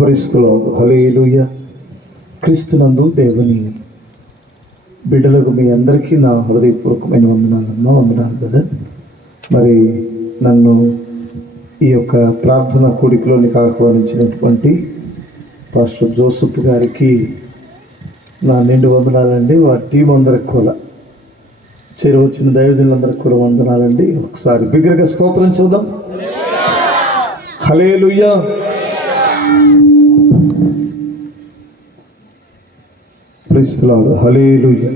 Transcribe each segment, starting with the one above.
పరిస్థితులు హల్లెలూయా. క్రీస్తునందు దేవుని బిడ్డలకు మీ అందరికీ నా హృదయపూర్వకమైన వందనాలమ్మా. వందనాలు కదా. మరి నన్ను ఈ యొక్క ప్రార్థన కూడికలోనికి ఆహ్వానించినటువంటి పాస్టర్ జోసెఫ్ గారికి నా నిండు వందనాలండి. వారి టీం అందరికి కూడా చేరువచ్చిన దైవజనులందరికీ కూడా వందనాలండి. ఒకసారి బిగ్గరగా స్తోత్రం చూద్దాం. Hallelujah. Praise the Lord. Hallelujah.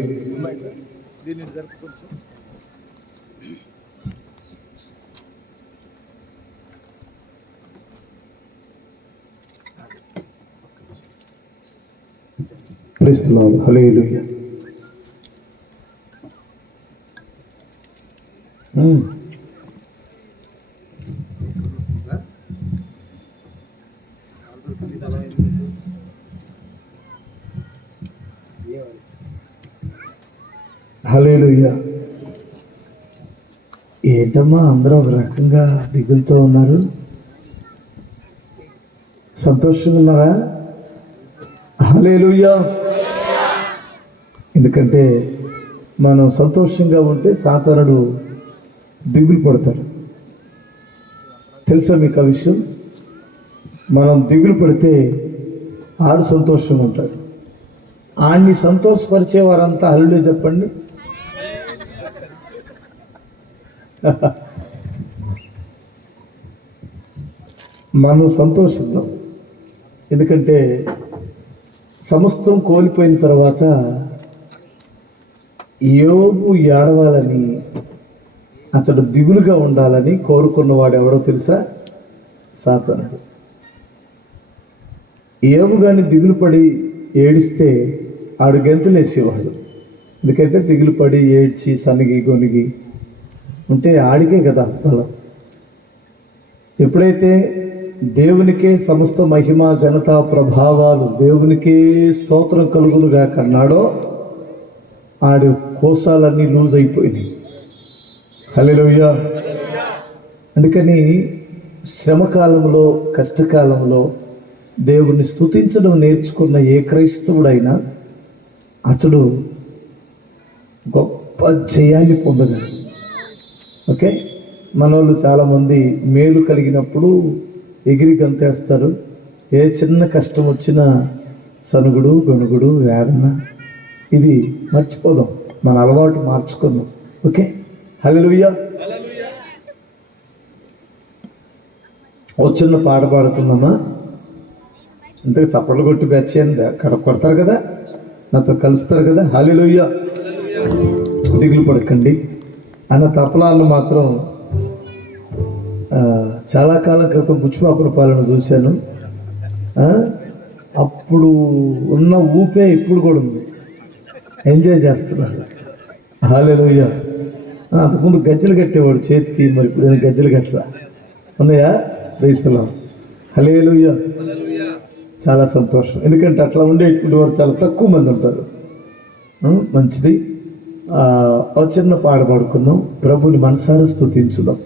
Praise the Lord. Hallelujah. Hallelujah. ఏంటమ్మా అందరూ ఒక రకంగా దిగులుతో ఉన్నారు? సంతోషంగా ఉన్నారా? హల్లెలూయా. ఎందుకంటే మనం సంతోషంగా ఉంటే సాతానుడు దిగులు పడతాడు. తెలుసా మీకు ఆ విషయం? మనం దిగులు పడితే ఆడు సంతోషంగా ఉంటాడు. ఆడిని సంతోషపరిచే వారంతా హల్లెలూయా చెప్పండి. మనం సంతోషిద్దాం. ఎందుకంటే సమస్తం కోల్పోయిన తర్వాత యోబు ఏడవాలని, అతడు దిగులుగా ఉండాలని కోరుకున్నవాడు ఎవడో తెలుసా? సాతానుడు. యోబు కానీ దిగులు పడి ఏడిస్తే ఆడు గెంతులేసేవాడు. ఎందుకంటే దిగులు పడి ఏడ్చి సనిగి గొనిగి ఉంటే ఆడికే కదా బలం. ఎప్పుడైతే దేవునికే సమస్త మహిమ ఘనత ప్రభావాలు దేవునికే స్తోత్రం కలుగునుగా కన్నాడో ఆడి కోసాలన్నీ లూజ్ అయిపోయినాయి. హల్లెలూయా. అందుకని శ్రమకాలంలో కష్టకాలంలో దేవుని స్తుతించడం నేర్చుకున్న ఏ క్రైస్తవుడైనా అతడు గొప్ప జయాన్ని పొందగలడు. ఓకే, మనోళ్ళు చాలామంది మేలు కలిగినప్పుడు ఎగిరి గంతేస్తారు. ఏ చిన్న కష్టం వచ్చినా సనుగుడు గొనుగుడు వేదన, ఇది మర్చిపోదాం. మన అలవాటు మార్చుకుందాం. ఓకే, హల్లెలూయా. ఓ చిన్న పాట పాడుకుందామా? ఇంతకు చప్పట్లు కొట్టి బెచ్చేయండి. అక్కడ కొడతారు కదా, నాతో కలుస్తారు కదా. హల్లెలూయా. దిగులు పడకండి అన్న తపలాలను మాత్రం చాలా కాలం క్రితం బుచ్చిపాపుల పాలన చూశాను. అప్పుడు ఉన్న ఊపే ఇప్పుడు కూడా ఉంది. ఎంజాయ్ చేస్తున్నారు. హల్లెలూయా. అంతకుముందు గజ్జలు కట్టేవాడు చేతికి, మరి ఇప్పుడు గజ్జలు కట్టరా ఉన్నాయా? Praise the Lord. హల్లెలూయా. చాలా సంతోషం. ఎందుకంటే అట్లా ఉండే ఇప్పుడు వారు చాలా తక్కువ మంది ఉంటారు. మంచిది. ఒక చిన్న పాట పాడుకుందాం. ప్రభుని మనసారా స్తుతించుదాం.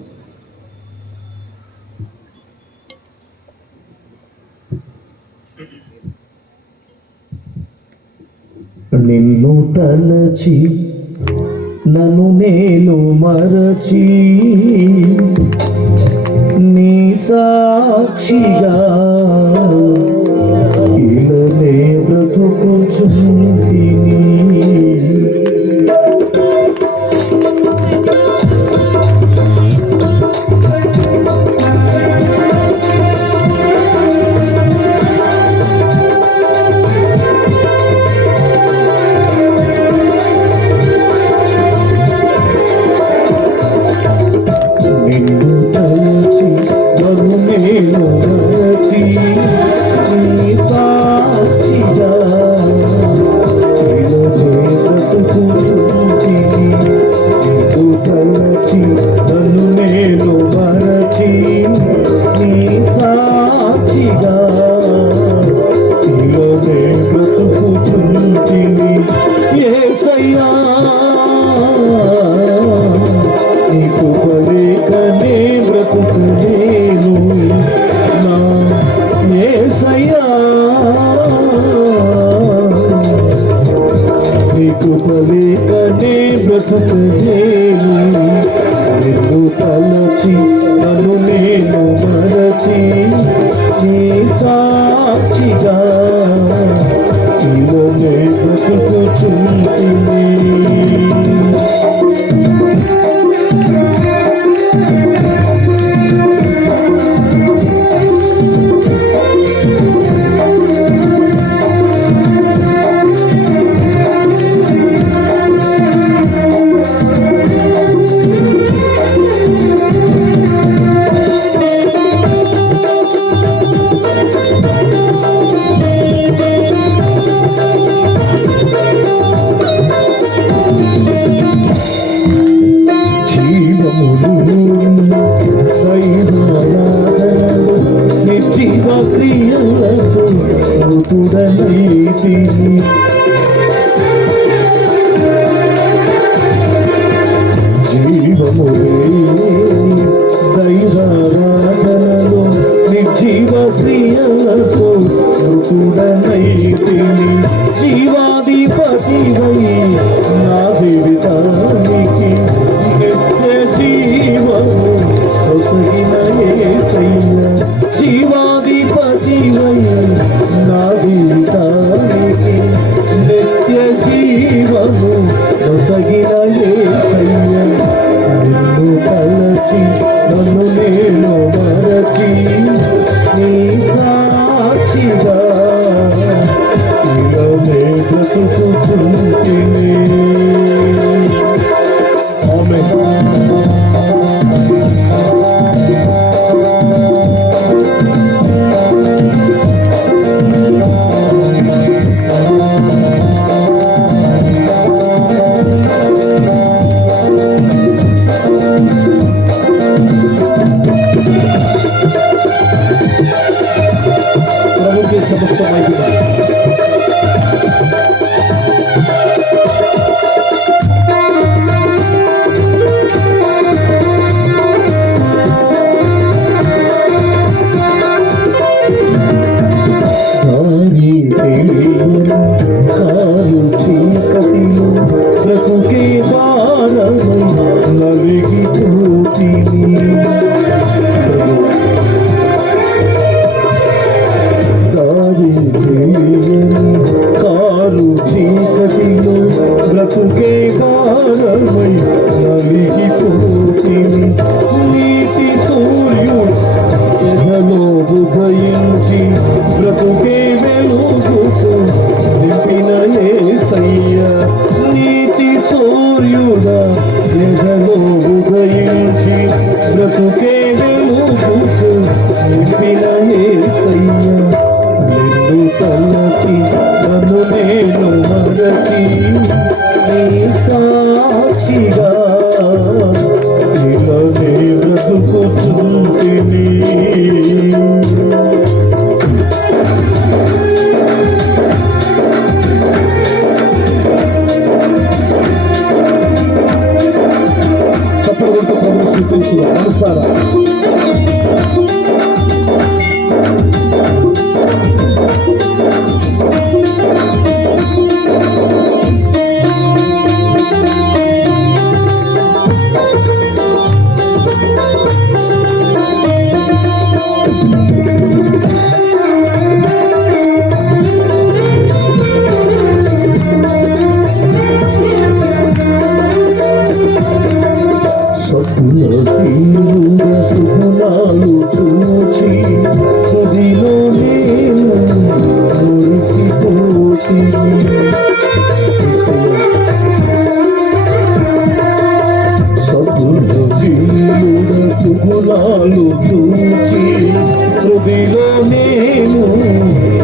నిన్ను తలచి నన్ను నేను మరచి నీ సాక్షిగా ఇలనే బ్రతుకుచుంటిని. నిన్ను తలచి నన్ను నేను మరచి తలచి నీ సాక్షిగా ఇలానే బ్రతుకుచుంటిని. దైవారాధనలో నిర్జీవ క్రియలతో మృతుడనైతిని. జీవాధిపతివై నా జీవితానికి నిత్య జీవము కొసగిన యేసయ్య. జీవాధిపతివై నా జీవితానికి నిత్య జీవము కొసగిన యేసయ్య. నిన్ను తలచి నన్ను నేను మరచి నీ సాక్షిగా ఇలానే బ్రతుకుచుంటిని. ఆమేన్. ప్రభుకి సమస్త మహిమ. దారి తెలియని కారు చీకటిలో బ్రతుకే భారమై నలిగిపోతిని. దారి తెలియని కారు చీకటిలో బ్రతుకే భారమై నలిగిపోతిని. నీతి సూర్యుడు ఎదలో ఉదయించి బ్రతుకే వెలుగుతూ నింపిన యేసయ్య. నీతి సూర్యుడా ఎదలో ఉదయించి బ్రతుకే వెలుగుతూ నింపిన యేసయ్య. నిన్ను తలచి నన్ను నేను మరచి నీ సాక్షిగా ఇలానే బ్రతుకుచుంటిని. తప్పకుండా ప్రదర్శించేసి మనసారా సుగుణాలు చూచి సుదిలో నేను మురిసిపోతిని. సుగుణాలు చూచి సుదిలో నేను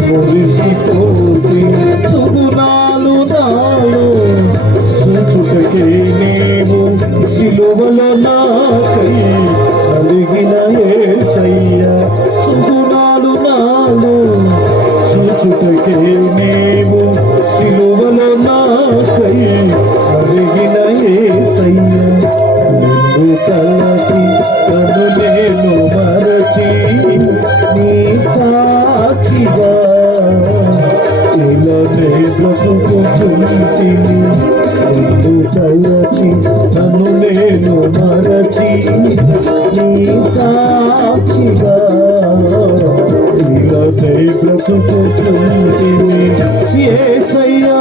మురిసిపోతిని. సుగుణాలు నాలో చూచుటకే నీవు సిలువలో నాకై నలిగిన యేసయ్య. సుగుణాలు నాలో చూచుటకే నీవు సిలువలో నాకై నలిగిన యేసయ్య. నిన్ను తలచి నన్ను నేను మరచి నీ సాక్షిగా ఇలానే బ్రతుకుచుంటిని. నిన్ను తలచి నన్ను నేను మరచి నీ సాక్షిగా బ్రతుకుచుంటిని యేసయ్యా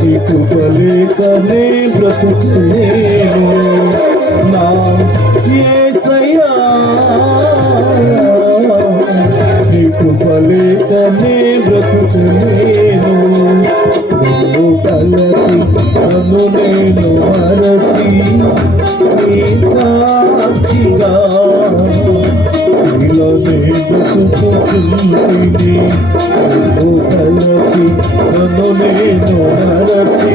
నీ కృప లేకనే బ్రతుకునేను నా యేసయ్యా నీ కృప లేకనే బ్రతుకునేను నిన్ను కలసి నన్ను నేను మరచి నీ సాక్షిగా నీలోనే బ్రతుకుచుంటిని నిన్ను కలసి నన్ను నేను మరచి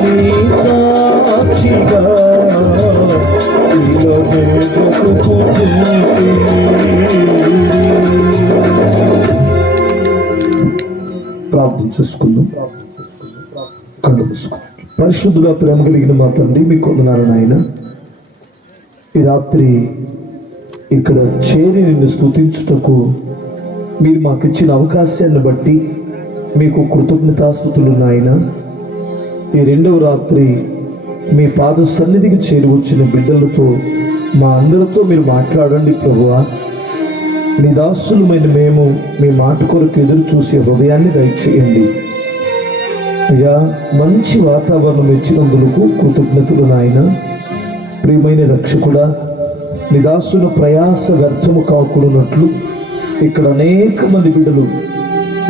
నీ సాక్షిగా నీలోనే బ్రతుకుచుంటిని. ప్రార్థన చేసుకుందాం. కళ్ళు మూసుకుందాం. పరిశుద్ధుగా ప్రేమ కలిగిన మా తండ్రి మీకు వందనాలు నాయన. ఈ రాత్రి ఇక్కడ చేరి నిన్ను స్తుతించుటకు మీరు మాకు ఇచ్చిన అవకాశాన్ని బట్టి మీకు కృతజ్ఞతాస్తుతులు నాయన. ఈ రెండవ రాత్రి మీ పాద సన్నిధికి చేరి వచ్చిన బిడ్డలతో మా అందరితో మీరు మాట్లాడండి ప్రభువా. నీ దాసులమైన మేము మీ మాట కొరకు ఎదురు చూసే హృదయాన్ని దయచేయండి అయ్యా. మంచి వాతావరణం ఇచ్చినందుకు కృతజ్ఞతలు నాయన. ప్రియమైన రక్షకుడా, నీ దాసుల ప్రయాస వ్యర్థము కాకూడనట్లు ఇక్కడ అనేక మంది బిడ్డలు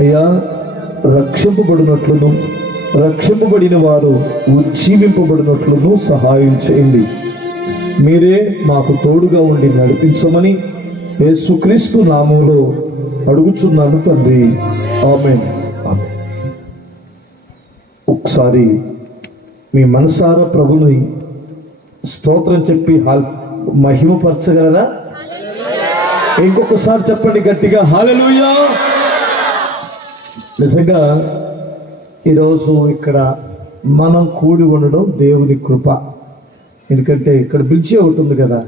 అయ్యా రక్షింపబడినట్లును రక్షింపబడిన వారు ఉజ్జీవింపబడినట్లును సహాయం చేయండి. మీరే మాకు తోడుగా ఉండి నడిపించమని యేసుక్రీస్తు నామములో అడుగుచున్నాను తండ్రి, ఆమేన్. ఒకసారి మీ మనసారా ప్రభుని స్తోత్రం చెప్పి మహిమపరచగలరా? ఇంకొకసారి చెప్పండి గట్టిగా, హల్లెలూయా. నిజంగా ఈరోజు ఇక్కడ మనం కూడి ఉండడం దేవుని కృప. ఎందుకంటే ఇక్కడ బ్రిడ్జి ఒకటి ఉంది కదా,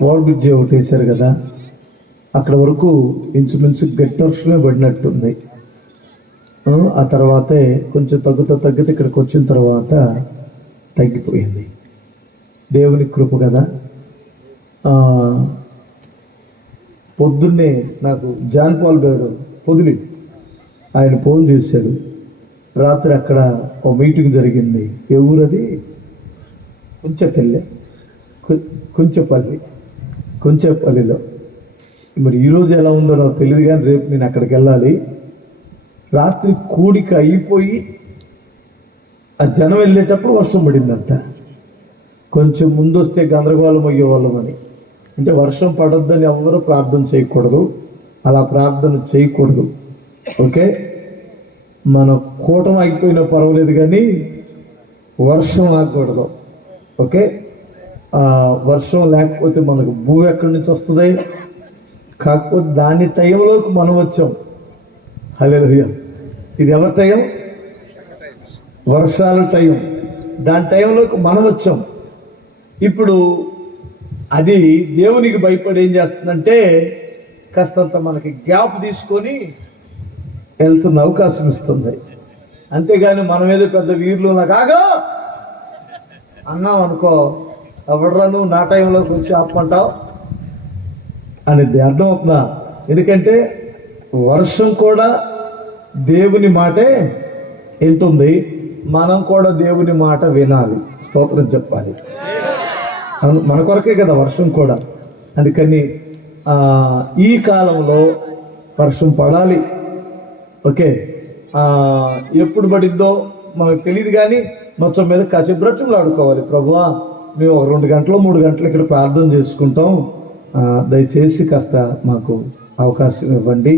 వాల్ బ్రిడ్జి ఒకటి వేశారు కదా, అక్కడ వరకు ఇంచుమించు గట్టి వర్షమే పడినట్టుంది. ఆ తర్వాతే కొంచెం తగ్గితే ఇక్కడికి వచ్చిన తర్వాత తగ్గిపోయింది. దేవుని కృప కదా. పొద్దున్నే నాకు జాన్ పాల్ గారు పొదిలి ఆయన ఫోన్ చేశాడు. రాత్రి అక్కడ ఒక మీటింగ్ జరిగింది. ఏ ఊరది? కుంచెపల్లిలో. మరి ఈరోజు ఎలా ఉందో నాకు తెలియదు, కానీ రేపు నేను అక్కడికి వెళ్ళాలి. రాత్రి కూడిక అయిపోయి ఆ జనం వెళ్ళేటప్పుడు వర్షం పడిందంట. కొంచెం ముందు వస్తే గందరగోళం అయ్యేవాళ్ళమని. అంటే వర్షం పడొద్దని ఎవరు ప్రార్థన చేయకూడదు, అలా ప్రార్థన చేయకూడదు. ఓకే, మన కూటమి అయిపోయినా పర్వాలేదు కానీ వర్షం ఆగకూడదు. ఓకే, వర్షం లేకపోతే మనకు భూమి ఎక్కడి నుంచి వస్తుంది? కాకపోతే దాని టైంలోకి మనం వచ్చాం. హల్లెలూయా. ఇది ఎవరి టైం? వర్షాల టైం. దాని టైంలోకి మనం వచ్చాం. ఇప్పుడు అది దేవునికి భయపడి ఏం చేస్తుందంటే కాస్తంత మనకి గ్యాప్ తీసుకొని వెళ్తున్న అవకాశం ఇస్తుంది. అంతేగాని మనం ఏదో పెద్ద వీర్లు కాగా అన్నాం అనుకో, ఎవడరా నువ్వు నా టైంలోకి వచ్చి ఆపమంటావు అనేది అర్థమవుతుందా? ఎందుకంటే వర్షం కూడా దేవుని మాటే వింటుంది, మనం కూడా దేవుని మాట వినాలి, స్తోత్రం చెప్పాలి. మన కొరకే కదా వర్షం కూడా. అందుకని ఈ కాలంలో వర్షం పడాలి. ఓకే, ఎప్పుడు పడిద్దో మనకు తెలియదు, కానీ మొత్తం మీద కాసేపు బ్రతిమలాడుకోవాలి. ప్రభువా, మేము 2 గంటలు 3 గంటలు ఇక్కడ ప్రార్థన చేసుకుంటాం, దయచేసి కాస్త మాకు అవకాశం ఇవ్వండి,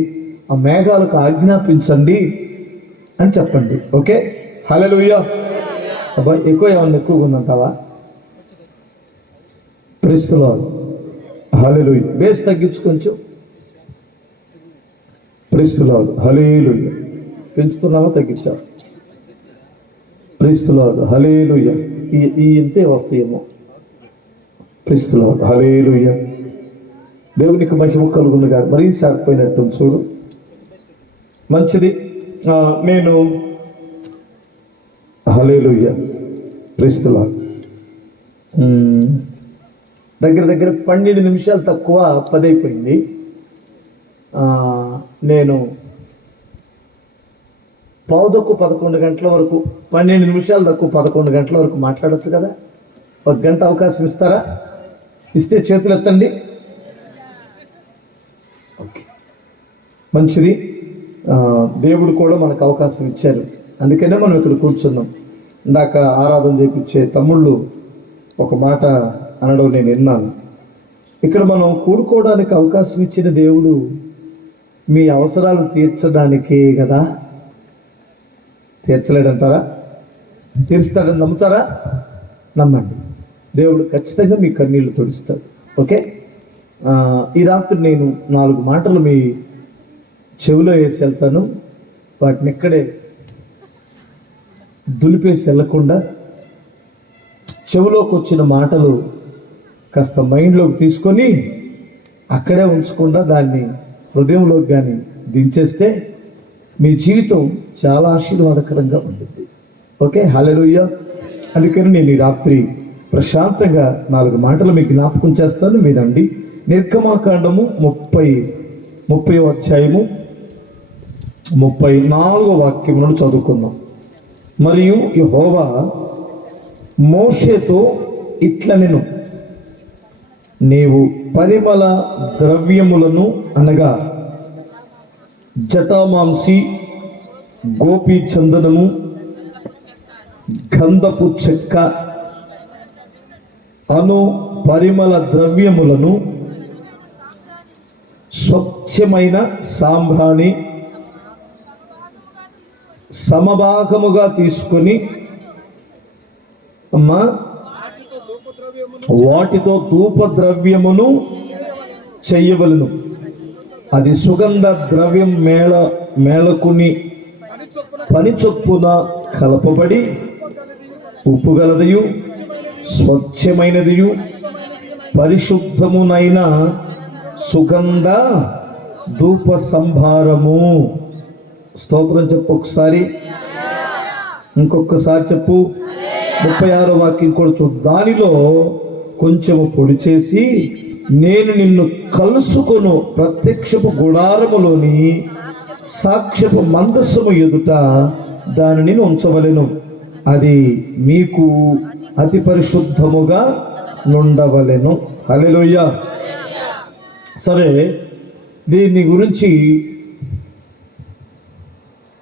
ఆ మేఘాలకు ఆజ్ఞాపించండి అని చెప్పండి. Okay, hallelujah. అబ్బా, ఏమన్నా ఎక్కువగా ఉందంటావా? Praise the Lord. Hallelujah. Bass తగ్గించు కొంచెం. Praise the Lord. హల్లెలూయా. పెంచుతున్నావా తగ్గించావా? Praise the Lord. హల్లెలూయా. ఈ ఇంతే వస్తాయేమో. Praise the Lord. హల్లెలూయా. దేవునికి మహిమ కలుగునుగా. మరీ సాగిపోయినట్టు చూడు. మంచిది. నేను హల్లెలూయా. Praise the lord. దగ్గర దగ్గర 12 నిమిషాలు తక్కువ 10 అయిపోయింది. నేను 11 గంటల వరకు, 12 నిమిషాలు తక్కువ 11 గంటల వరకు మాట్లాడచ్చు కదా. 1 గంట అవకాశం ఇస్తారా? ఇస్తే చేతులు ఎత్తండి. ఓకే, మంచిది. దేవుడు కూడా మనకు అవకాశం ఇచ్చారు, అందుకనే మనం ఇక్కడ కూర్చున్నాం. ఇందాక ఆరాధన చేయించే తమ్ముళ్ళు ఒక మాట అనడం నేను విన్నాను. ఇక్కడ మనం కూడుకోవడానికి అవకాశం ఇచ్చిన దేవుడు మీ అవసరాలు తీర్చడానికే కదా. తీర్చలేడంటారా? తీరుస్తాడని నమ్ముతారా? నమ్మండి, దేవుడు ఖచ్చితంగా మీ కన్నీళ్లు తుడుస్తాడు. ఓకే, ఈ రాత్రి నేను 4 మాటలు మీ చెవిలో వేసి వెళ్తాను. వాటిని ఇక్కడే దులిపేసి వెళ్ళకుండా చెవిలోకి వచ్చిన మాటలు కాస్త మైండ్లోకి తీసుకొని అక్కడే ఉంచకుండా దాన్ని హృదయంలోకి కానీ దించేస్తే మీ జీవితం చాలా ఆశీర్వాదకరంగా ఉంటుంది. ఓకే, హల్లెలూయా. అందుకని నేను ఈ రాత్రి ప్రశాంతంగా 4 మాటలు మీకు జ్ఞాపకం చేస్తాను, వినండి. నిర్గమాకాండము 30వ అధ్యాయము 34వ వాక్యములను చదువుకుందాం. మరియు యెహోవా మోషేతో ఇట్లనెను, నీవు పరిమళ ద్రవ్యములను అనగా జటామాంసి, గోపీ చందనము, గంధపు చెక్క అను పరిమళ ద్రవ్యములను, స్వచ్ఛమైన సాంబ్రాణి సమభాగముగా తీసుకొని వాటితో ధూపద్రవ్యమును చెయ్యవలను. అది సుగంధ ద్రవ్యం మేళకుని పని చొప్పున కలపబడి ఉప్పు గలదియు స్వచ్ఛమైనదియు పరిశుద్ధమునైన సుగంధ ధూప సంభారము. స్తోత్రం చెప్పు ఒకసారి, ఇంకొకసారి చెప్పు. 36వ వాక్యం కూడా చూడు. దానిలో కొంచెము పొడి చేసి నేను నిన్ను కలుసుకొను ప్రత్యక్షపు గుడారములోని సాక్ష్యపు మందస్సము ఎదుట దానిని ఉంచవలెను. అది మీకు అతి పరిశుద్ధముగా నుండవలెను. హల్లెలూయా. సరే, దీని గురించి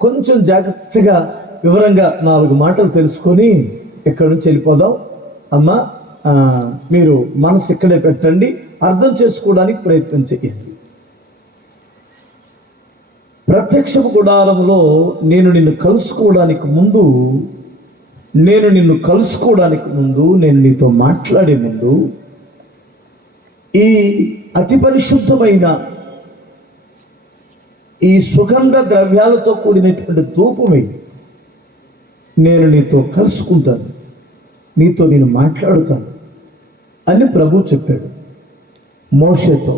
కొంచెం జాగ్రత్తగా వివరంగా 4 మాటలు తెలుసుకొని ఇక్కడి నుంచి వెళ్ళిపోదాం. అమ్మ, మీరు మనసు ఇక్కడే పెట్టండి, అర్థం చేసుకోవడానికి ప్రయత్నం చేయండి. ప్రత్యక్షపు గుడారంలో నేను నిన్ను కలుసుకోవడానికి ముందు, నేను నీతో మాట్లాడే ముందు ఈ అతి పరిశుద్ధమైన ఈ సుగంధ ద్రవ్యాలతో కూడినటువంటి ధూపమే నేను నీతో కలుసుకుంటాను, నీతో నేను మాట్లాడుతాను అని ప్రభు చెప్పాడు మోషేతో.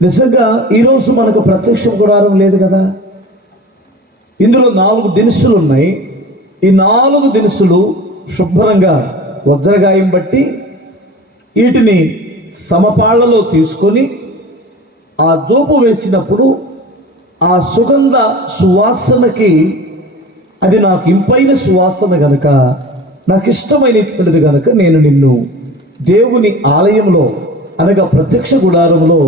నిజంగా ఈరోజు మనకు ప్రత్యక్ష గుడారం లేదు కదా. ఇందులో 4 దినుసులు ఉన్నాయి. ఈ 4 దినుసులు శుభ్రంగా వజ్రగాయం బట్టి వీటిని సమపాళ్లలో తీసుకొని ఆ ధూపం వేసినప్పుడు ఆ సుగంధ సువాసనకి, అది నాకు ఇంపైన సువాసన గనక, నాకు ఇష్టమైనటువంటిది గనక నేను నిన్ను దేవుని ఆలయంలో అనగా ప్రత్యక్ష గుడారంలో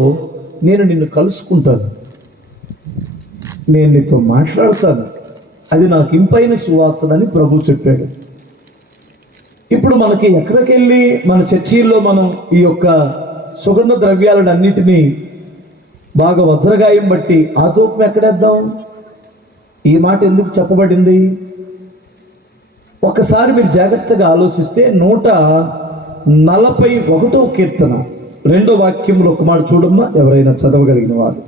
నేను నిన్ను కలుసుకుంటాను, నేను నీతో మాట్లాడతాను, అది నాకు ఇంపైన సువాసన అని ప్రభు చెప్పాడు. ఇప్పుడు మనకి ఎక్కడికి వెళ్ళి మన చర్చీల్లో మనం ఈ యొక్క సుగంధ ద్రవ్యాలను అన్నిటినీ బాగా వజ్రగాయం బట్టి ఆ ధూపం ఎక్కడేద్దాం? ఈ మాట ఎందుకు చెప్పబడింది? ఒకసారి మీరు జాగ్రత్తగా ఆలోచిస్తే 141వ కీర్తన 2వ వాక్యంలో ఒక మాట చూడమ్మా, ఎవరైనా చదవగలిగిన వారు.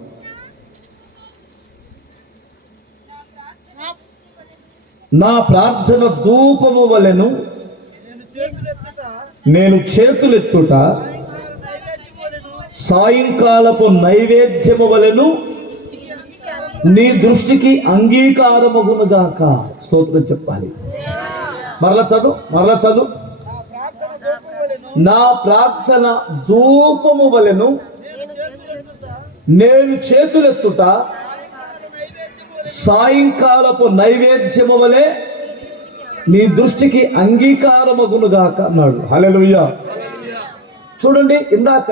నా ప్రార్థన ధూపము వలెను, నేను చేతులెత్తుట సాయంకాలపు నైవేద్యము వలెను నీ దృష్టికి అంగీకారమగునుగాక. స్తోత్రం చెప్పాలి. మరలా చదువు. నా ప్రార్థన ధూపము వలెను, నేను చేతులెత్తుట సాయంకాలపు నైవేద్యము వలె నీ దృష్టికి అంగీకారమగునుగాక అన్నాడు. హల్లెలూయా. చూడండి, ఇందాక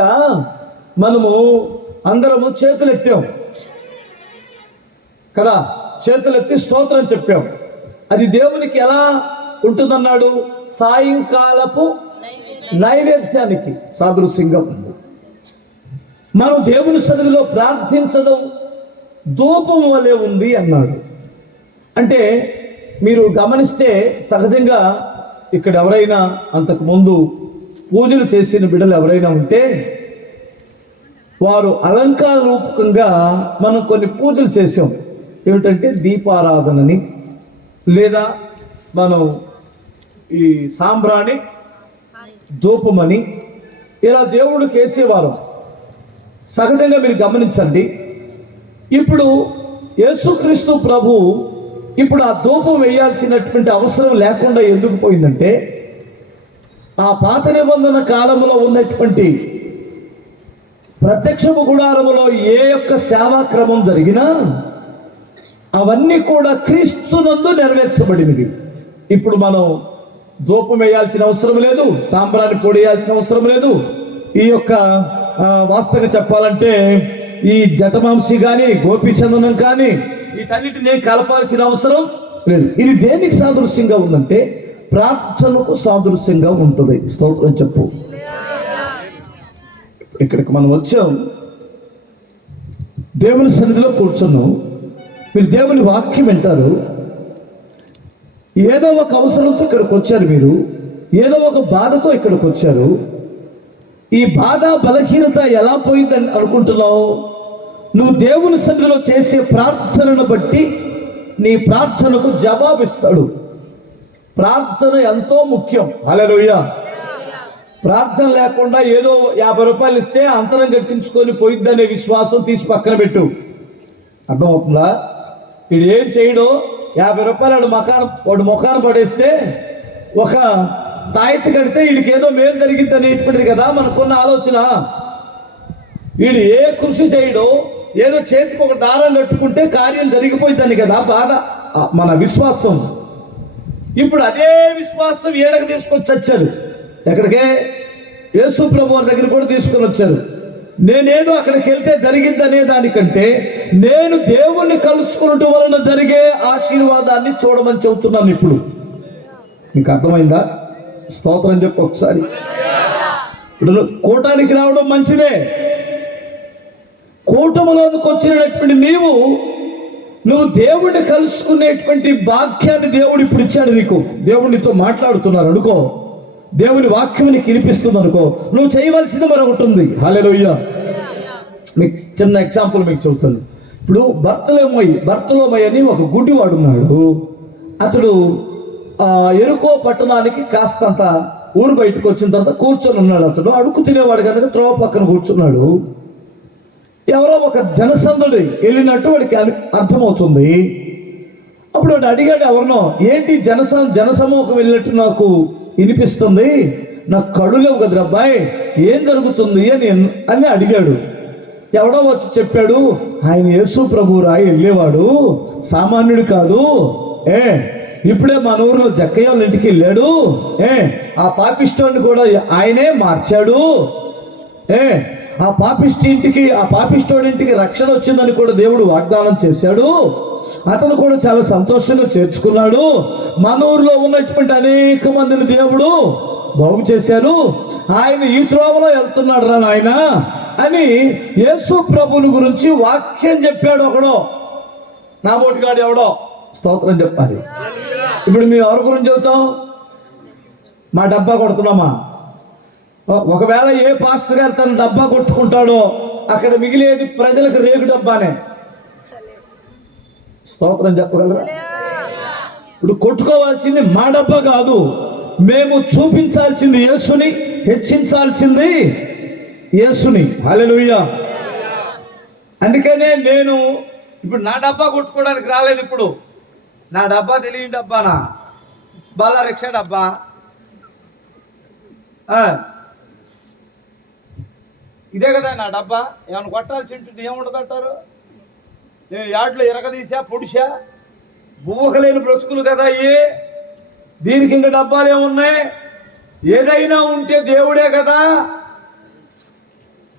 మనము అందరము చేతులెత్తాం కదా, చేతులెత్తి స్తోత్రం చెప్పాం. అది దేవునికి ఎలా ఉంటుందన్నాడు? సాయంకాలపు నైవేద్యానికి సాదృశ్యంగా ఉంది. మనం దేవుని సన్నిధిలో ప్రార్థించడం ధూపం వలె ఉంది అన్నాడు. అంటే మీరు గమనిస్తే సహజంగా ఇక్కడ ఎవరైనా అంతకుముందు పూజలు చేసిన బిడ్డలు ఎవరైనా ఉంటే వారు అలంకార రూపకంగా మనం కొన్ని పూజలు చేసాం. ఏమిటంటే దీపారాధనని, లేదా మనం ఈ సాంబ్రాణి ధూపమని ఇలా దేవుడికి వేసేవారు. సహజంగా మీరు గమనించండి, ఇప్పుడు యేసుక్రీస్తు ప్రభు ఇప్పుడు ఆ ధూపం వేయాల్సినటువంటి అవసరం లేకుండా ఎందుకు పోయిందంటే, ఆ పాత నిబంధన కాలంలో ఉన్నటువంటి ప్రత్యక్షపు గుడారములో ఏ యొక్క సేవాక్రమం జరిగినా అవన్నీ కూడా క్రీస్తునందు నెరవేర్చబడినవి. ఇప్పుడు మనం ధూపం వేయాల్సిన అవసరం లేదు, సాంబ్రాన్ని పొడియాల్సిన అవసరం లేదు. ఈ యొక్క వాస్తవంగా చెప్పాలంటే ఈ జటమాంసి కానీ గోపీచందనం కానీ వీటన్నిటిని కలపాల్సిన అవసరం లేదు. ఇది దేనికి సాదృశ్యంగా ఉందంటే ప్రార్థనకు సాదృశ్యంగా ఉంటుంది. స్తోత్రం చెప్పు. ఇక్కడికి మనం వచ్చాం, దేవుని సన్నిధిలో కూర్చున్నాం. మీరు దేవుని వాక్యం వింటారు. ఏదో ఒక అవసరంతో ఇక్కడికి వచ్చారు, మీరు ఏదో ఒక బాధతో ఇక్కడికి వచ్చారు. ఈ బాధ బలహీనత ఎలా పోయిందని అనుకుంటున్నావు? నువ్వు దేవుని సన్నిధిలో చేసే ప్రార్థనను బట్టి నీ ప్రార్థనకు జవాబిస్తాడు. ప్రార్థన ఎంతో ముఖ్యం. హల్లెలూయా. ప్రార్థన లేకుండా ఏదో 50 రూపాయలు ఇస్తే అంతరం కట్టించుకొని పోయిద్దనే విశ్వాసం తీసి పక్కన పెట్టు. అర్థమవుతుందా? వీడు ఏం చేయడు, 50 రూపాయలు వాడు ముఖాన్ని పడేస్తే ఒక తాయెత్తు కడితే వీడికి ఏదో మేలు జరిగింది అనేటువంటిది కదా మనకున్న ఆలోచన. వీడు ఏ కృషి చేయడు, ఏదో చేతికి ఒక దారం కట్టుకుంటే కార్యం జరిగిపోయిందని కదా బాధ మన విశ్వాసం. ఇప్పుడు అదే విశ్వాసం ఏడకు తీసుకొచ్చి వచ్చారు. ఎక్కడికే? యేసు ప్రభు వారి దగ్గర కూడా తీసుకొని వచ్చారు. నేనేదో అక్కడికి వెళ్తే జరిగిద్దనే దానికంటే నేను దేవుణ్ణి కలుసుకున్నట్టు వలన జరిగే ఆశీర్వాదాన్ని చూడమని చెబుతున్నాను. ఇప్పుడు మీకు అర్థమైందా? స్తోత్రం చెప్పు ఒకసారి. ఇప్పుడు కూటానికి రావడం మంచిదే. కూటములోనికి వచ్చినటువంటి నువ్వు దేవుడిని కలుసుకునేటువంటి భాగ్యాన్ని దేవుడు ఇప్పుడు ఇచ్చాడు నీకు. దేవుడితో మాట్లాడుతున్నారు అనుకో, దేవుని వాక్యం నీకు వినిపిస్తుంది అనుకో, నువ్వు చేయవలసింది మరొకటి ఉంది. హల్లెలూయా. మీకు చిన్న ఎగ్జాంపుల్ మీకు చెబుతాను. ఇప్పుడు బర్తలోమై అని ఒక గుడ్డివాడు ఉన్నాడు. అతడు ఎరుకో పట్టణానికి కాస్తంత ఊరు బయటకు వచ్చిన తర్వాత కూర్చొని ఉన్నాడు. అతడు అడుగు తినేవాడు కనుక త్రోవ పక్కన కూర్చున్నాడు. ఎవరో ఒక జనసందుడి వెళ్ళినట్టు వాడికి అర్థమవుతుంది. అప్పుడు వాడు అడిగాడు ఎవరినో, ఏంటి జనసమూహం వెళ్ళినట్టు నాకు వినిపిస్తుంది, నాకు కళ్ళు లేవు కదరా అబ్బాయి, ఏం జరుగుతుంది అని అడిగాడు. ఎవడో వచ్చి చెప్పాడు, ఆయన యేసు ప్రభువురా వెళ్ళేవాడు, సామాన్యుడు కాదు. ఇప్పుడే మన ఊరిలో జక్కయ్య వాళ్ళ ఇంటికి వెళ్ళాడు. ఆ పాపిస్టోని కూడా ఆయనే మార్చాడు. ఆ పాపిస్టోడి ఇంటికి రక్షణ వచ్చిందని కూడా దేవుడు వాగ్దానం చేశాడు. అతను కూడా చాలా సంతోషంగా చేర్చుకున్నాడు. మన ఊరిలో ఉన్నటువంటి అనేక మందిని దేవుడు బాగు చేశారు. ఆయన ఈ త్రోవలో వెళ్తున్నాడు రా నాయన అని యేసు ప్రభుని గురించి వాక్యం చెప్పాడు ఒకడో. నా మోటిగాడు ఎవడో. స్తోత్రం చెప్పాలి. ఇప్పుడు మేము ఎవరి గురించి చెబుతాం? మా డబ్బా కొడుతున్నామా? ఒకవేళ ఏ పాస్టర్ గారు తన డబ్బా కొట్టుకుంటాడో అక్కడ మిగిలేది ప్రజలకు రేగు డబ్బానే. స్తోత్రం చెప్పగలరా? ఇప్పుడు కొట్టుకోవాల్సింది మా డబ్బా కాదు, మేము చూపించాల్సింది యేసుని, హెచ్చించాల్సింది యేసుని. హల్లెలూయా. అందుకనే నేను ఇప్పుడు నా డబ్బా కొట్టుకోవడానికి రాలేదు. ఇప్పుడు నా డబ్బా తెలియని డబ్బానా? బల్లా రిక్షా డబ్బా, ఇదే కదా నా డబ్బా, ఏమైనా కొట్టాల్సి ఉంటుంది ఏముండదు అంటారు. నేను యాడ్లో ఎరగదీసా పొడిసా, బువ్వకలేని బ్రతుకులు కదా ఇవి. దీనికి ఇంకా డబ్బాలు ఏమున్నాయి? ఏదైనా ఉంటే దేవుడే కదా.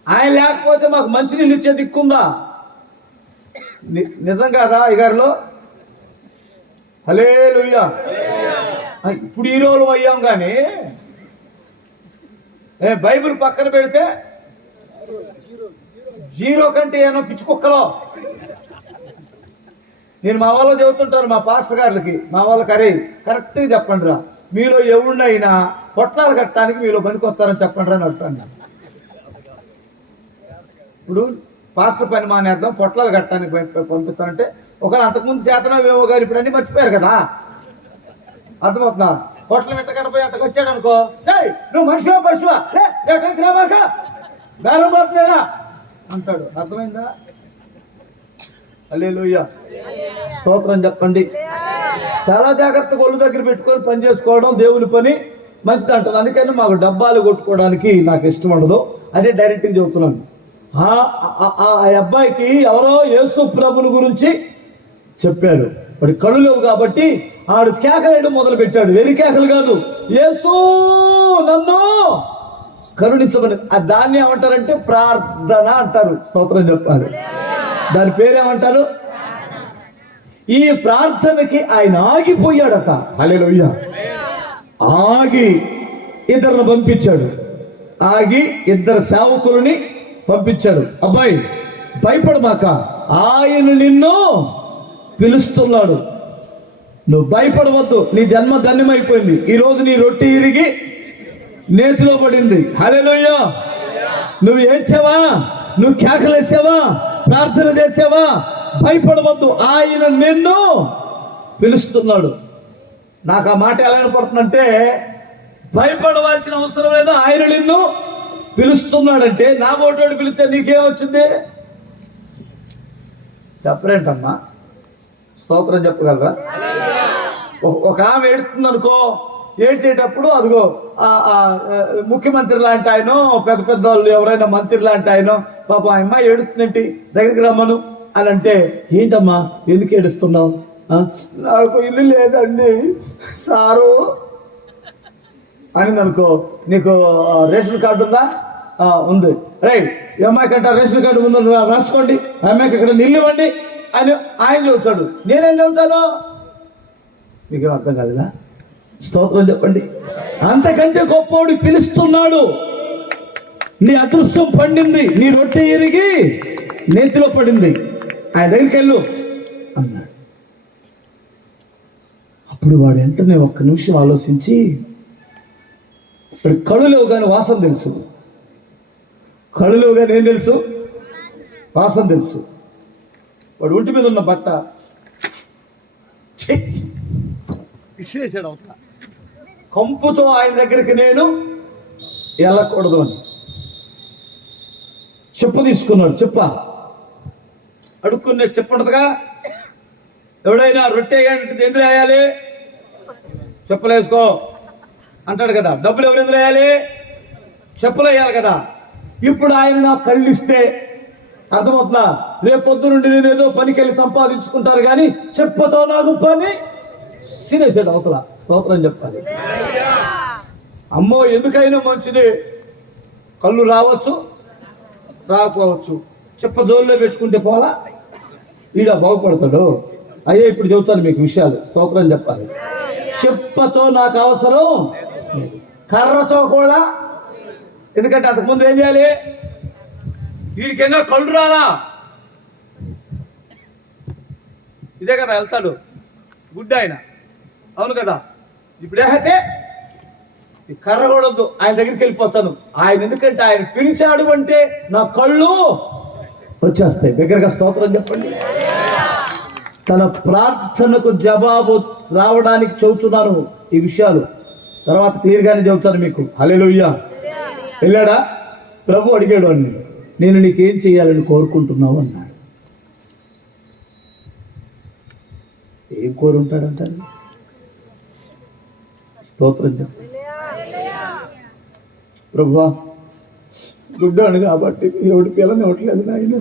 ఆయన లేకపోతే మాకు మంచినీళ్ళు ఇచ్చే దిక్కుందా? నిజం కాదా అయ్యగారులో? హల్లెలూయా. ఇప్పుడు ఈ రోజులు అయ్యాం కానీ బైబిల్ పక్కన పెడితే జీరో కంటే ఏమో పిచ్చి కుక్కలో. నేను మా వాళ్ళు చెబుతుంటాను మా పాస్టర్ గారులకి, మా వాళ్ళకి, అరే కరెక్ట్గా చెప్పండి రా, మీలో ఎవరినైనా పొట్లాలు కట్టడానికి మీలో పనికొస్తారని చెప్పండి రా అని అడుగుతాను. ఇప్పుడు పాస్టర్ పని మానేద్దాం, పొట్లాలు కట్టడానికి పంపిస్తానంటే ఒకవేళ అంతకుముందు చేతనావేమో గారు ఇప్పుడు అన్నీ మర్చిపోయారు కదా. అర్థమవుతుందా? పొట్ల పెట్టకపోయి అట్టకు వచ్చాడు అనుకో, నువ్వు మనిషివా పశువా బేరం పోతున్నాడా అంటాడు. అర్థమైందా? హల్లెలూయా, స్తోత్రం చెప్పండి. చాలా జాగ్రత్తగా ఒళ్ళు దగ్గర పెట్టుకొని పని చేసుకోవడం దేవుని పని మంచిది అంటాను. అందుకని మాకు డబ్బాలు కొట్టుకోవడానికి నాకు ఇష్టం ఉండదు. అదే డైరెక్ట్గా చెబుతున్నాను. ఆ అబ్బాయికి ఎవరో యేసు ప్రభుని గురించి చెప్పాడు. వాడి కళ్ళు లేవు కాబట్టి ఆడు కేకలేయడం మొదలు పెట్టాడు. వెరి కేకలు కాదు, యేసు నన్ను కరుణించమని. దాన్ని ఏమంటారంటే ప్రార్థన అంటారు. స్తోత్రం చెప్పాలి. దాని పేరేమంటారు? ఈ ప్రార్థనకి ఆయన ఆగిపోయాడట. హల్లెలూయా. ఆగి ఇద్దరిని పంపించాడు. ఆగి ఇద్దరు సేవకులని పంపించాడు. అబ్బాయి భయపడమాక, ఆయన నిన్ను పిలుస్తున్నాడు, నువ్వు భయపడవద్దు, నీ జన్మ ధన్యమైపోయింది. ఈరోజు నీ రొట్టె ఇరిగి నేతిలో పడింది. హల్లెలూయా. నువ్వు ఏడ్చావా, నువ్వు కేకలేసావా, ప్రార్థన చేసావా, భయపడవద్దు, ఆయన నిన్ను పిలుస్తున్నాడు. నాకు ఆ మాట ఎలా వినపడుతుందంటే, భయపడవలసిన అవసరం లేదు, ఆయన నిన్ను పిలుస్తున్నాడంటే నా ఓటోడు పిలిస్తే నీకేమొచ్చింది? చెప్పరేంటమ్మా? స్తోత్రం చెప్పగలరా? ఒక ఆమె ఏడుతుంది అనుకో, ఏడ్చేటప్పుడు అదిగో ముఖ్యమంత్రి లాంటి ఆయన, పెద్ద పెద్ద వాళ్ళు ఎవరైనా మంత్రి లాంటి ఆయన, పాప అమ్మ ఏడుస్తుందేంటి, దగ్గరికి రమ్మను అని అంటే, ఏంటమ్మా ఎందుకు ఏడుస్తున్నావు? నాకు ఇల్లు లేదండి సారు అని అనుకో. నీకు రేషన్ కార్డు ఉందా? ఉంది. రైట్, ఈ అమ్మాయికి అంట రేషన్ కార్డు ముందు రాసుకోండి, అమ్మాయికి ఇక్కడ నీళ్ళు ఇవ్వండి అని ఆయన చెబుతాడు. నేనేం చెబుతాను? మీకేం అర్థం కాలేదా? స్తోత్రం చెప్పండి. అంతకంటే గొప్పవాడు పిలుస్తున్నాడు. నీ అదృష్టం పండింది, నీ రొట్టె ఇరిగి నేతిలో పడింది, ఆయన దగ్గరికి వెళ్ళు అన్నాడు. అప్పుడు వాడు వెంటనే ఒక్క నిమిషం ఆలోచించి, కళ్ళు లేవు కానీ వాసన తెలుసు, కళ్ళు లేవు కానీ ఏం తెలుసు? వాసన తెలుసు. వాడు ఒంటి మీద ఉన్న బట్ట విసిరేసాడు అవుతా. కంపుతో ఆయన దగ్గరికి నేను వెళ్ళకూడదు అని చెప్పు తీసుకున్నాడు. చెప్ప అడుక్కునే చెప్పండదుగా. ఎవడైనా రొట్టె వేయాలంటే ఎందులో వేయాలి? చెప్పులు వేసుకో అంటాడు కదా. డబ్బులు ఎవరు ఎందులో వేయాలి? చెప్పులు వేయాలి కదా. ఇప్పుడు ఆయన నాకు కళ్ళు ఇస్తే అర్థమవుతుందా? రేపు పొద్దు నుండి నేను ఏదో పనికి వెళ్ళి సంపాదించుకుంటారు కానీ చెప్పతో నాకు పని సిరేసాడు అవతల. స్తోత్రం చెప్పాలి. అమ్మో ఎందుకైనా మంచిది, కళ్ళు రావచ్చు రాకపోవచ్చు, చెప్ప జోల్లో పెట్టుకుంటే పోలా, ఈడ బాగుపడతాడు. అయ్యే ఇప్పుడు చెబుతాను మీకు విషయాలు. స్తోత్రం చెప్పాలి. చెప్పతో నాకు అవసరం, కర్రతో కూడా. ఎందుకంటే అంతకుముందు ఏం చేయాలి? వీడికేంగా కళ్ళు రాలా, ఇదే కదా వెళ్తాడు గుడ్డ ఆయన, అవును కదా. ఇప్పుడు ఏహతే కర్ర కూడద్దు, ఆయన దగ్గరికి వెళ్ళిపోతాను. ఆయన ఎందుకంటే ఆయన పిలిచాడు అంటే నా కళ్ళు వచ్చేస్తాయి. దగ్గరగా స్తోత్రం చెప్పండి. తన ప్రార్థనకు జవాబు రావడానికి చెబుతున్నాను ఈ విషయాలు. తర్వాత క్లియర్గానే చెబుతాను మీకు. హల్లెలూయా. వెళ్ళాడా? ప్రభు అడిగాడు అన్ని, నేను నీకేం చేయాలని కోరుకుంటున్నావు అన్నాడు. ఏం కోరుంటాడంటారు? స్తోత్రం చెప్పండి. ప్రభువా గుడ్డాను కాబట్టి ఎవడి పిల్లని ఇవ్వట్లేదు నాయన,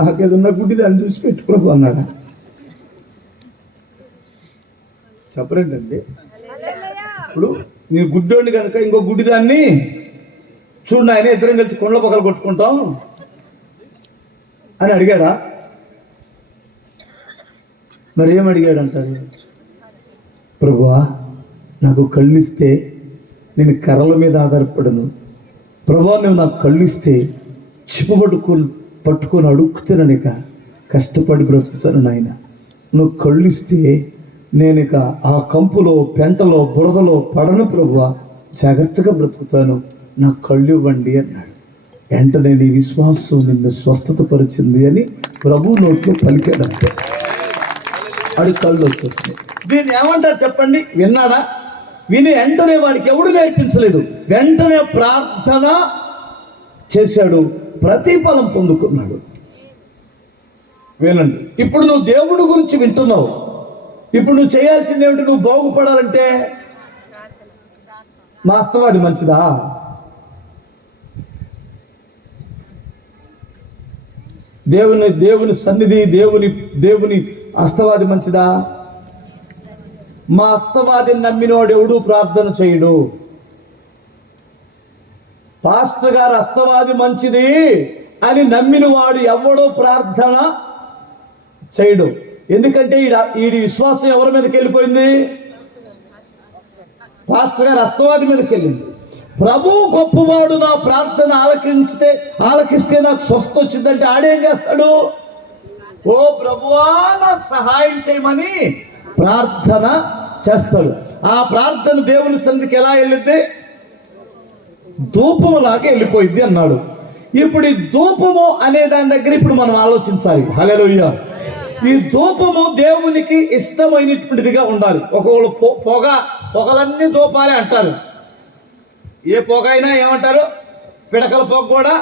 నాకు ఏదన్నా గుడ్డి దాన్ని చూసి పెట్టు ప్రభు అన్నాడు. చెప్పరేంటండి? ఇప్పుడు నేను గుడ్డోండి కనుక ఇంకో గుడ్డి దాన్ని చూడు ఆయన ఇద్దరం కలిసి కొండల పక్కలు కొట్టుకుంటాం అని అడిగాడా? మరి ఏం అడిగాడు అంటారు? ప్రభువా నాకు కళ్ళిస్తే నేను కర్రల మీద ఆధారపడను, ప్రభువా నువ్వు నాకు కళ్ళిస్తే పట్టుకొని అడుగుతాను, ఇక కష్టపడి బ్రతుకుతాను నాయన. నువ్వు కళ్ళిస్తే నేను ఇక ఆ కంపులో పెంటలో బురదలో పడను ప్రభువా, జాగ్రత్తగా బ్రతుకుతాను, నాకు కళ్ళు ఇవ్వండి అన్నాడు. వెంటనే నీ విశ్వాసం నిన్ను స్వస్థత పరిచింది అని ప్రభు నోట్లో పలికాడంటే వాడి కళ్ళు వచ్చేస్తుంది. దీన్ని ఏమంటారు చెప్పండి? విన్నాడా? విని వెంటనే వాడికి ఎవడు నేర్పించలేదు, వెంటనే ప్రార్థన చేశాడు, ప్రతిఫలం పొందుకున్నాడు. వినండి, ఇప్పుడు నువ్వు దేవుడి గురించి వింటున్నావు. ఇప్పుడు నువ్వు చేయాల్సింది ఏమిటి? నువ్వు బాగుపడాలంటే మా అస్తవాది మంచిదా? దేవుని సన్నిధి, దేవుని అస్తవాది మంచిదా? మా అస్తవాదిని నమ్మినోడు ఎవడు ప్రార్థన చేయడు. పాస్టర్ గారు అస్తవాది మంచిది అని నమ్మిన వాడు ఎవడో ప్రార్థన చేయడు. ఎందుకంటే ఈడి విశ్వాసం ఎవరి మీదకి వెళ్ళిపోయింది? పాస్టర్ గారు అస్తవాది మీదకి వెళ్ళింది. ప్రభు గొప్పవాడు, నా ప్రార్థన ఆలకిస్తే నాకు స్వస్థ వచ్చిందంటే ఆడేం చేస్తాడు? ఓ ప్రభువా నాకు సహాయం చేయమని ప్రార్థన చేస్తాడు. ఆ ప్రార్థన దేవుని సన్నిధికి ఎలా వెళ్ళింది? ధూపములాగా వెళ్ళిపోయింది అన్నాడు. ఇప్పుడు ఈ ధూపము అనే దాని దగ్గర ఇప్పుడు మనం ఆలోచించాలి. హల్లెలూయా. ఈ ధూపము దేవునికి ఇష్టమైనటువంటిదిగా ఉండాలి. ఒకవేళ పొగలన్నీ ధూపాలే అంటారు. ఏ పొగ అయినా ఏమంటారు? పిడకల పొగ కూడా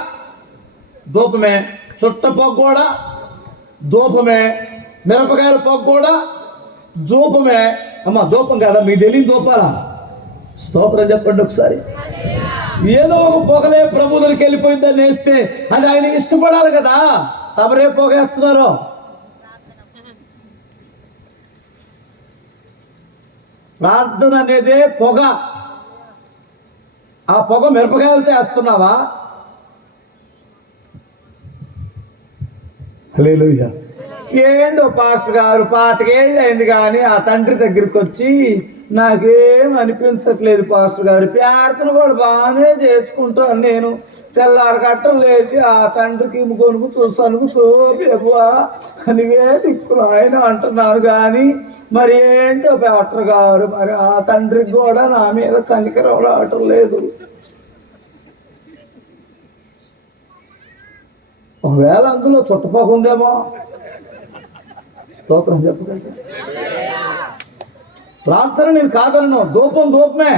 ధూపమే, చుట్ట పొగ కూడా ధూపమే, మిరపకాయల పొగ కూడా ధూపమే. అమ్మ ధూపం కదా, మీకు తెలియని ధూపాలా? స్తోత్రం చెప్పండి ఒకసారి. ఏదో ఒక పొగలే ప్రభువులకి వెళ్ళిపోయిందని వేస్తే అది ఆయన ఇష్టపడాలి కదా. తమరే పొగ వేస్తున్నారో? ప్రార్థన అనేదే పొగ. ఆ పొగ మిరపకాయలతో వేస్తున్నావా? హల్లెలూయా. ఏందో పాస్టర్ గారు 25 ఏళ్ళు అయింది కానీ ఆ తండ్రి దగ్గరికి వచ్చి నాకేం అనిపించట్లేదు పాస్టర్ గారు, ప్రార్థన కూడా బాగానే చేసుకుంటాను నేను, తెల్లారి కట్టలు లేచి ఆ తండ్రికి కొనుక్కు చూసాను చూపేవా అనివే దిక్కులు ఆయన అంటున్నారు. కానీ మరి ఏంటో పాస్టర్ గారు, మరి ఆ తండ్రికి కూడా నా మీద కనికరం రావటం లేదు. ఒకవేళ అందులో చుట్టపోకుందేమో. స్తోత్రం చెప్పగలరు. ప్రార్థన నేను కాదలను, ధూపమే.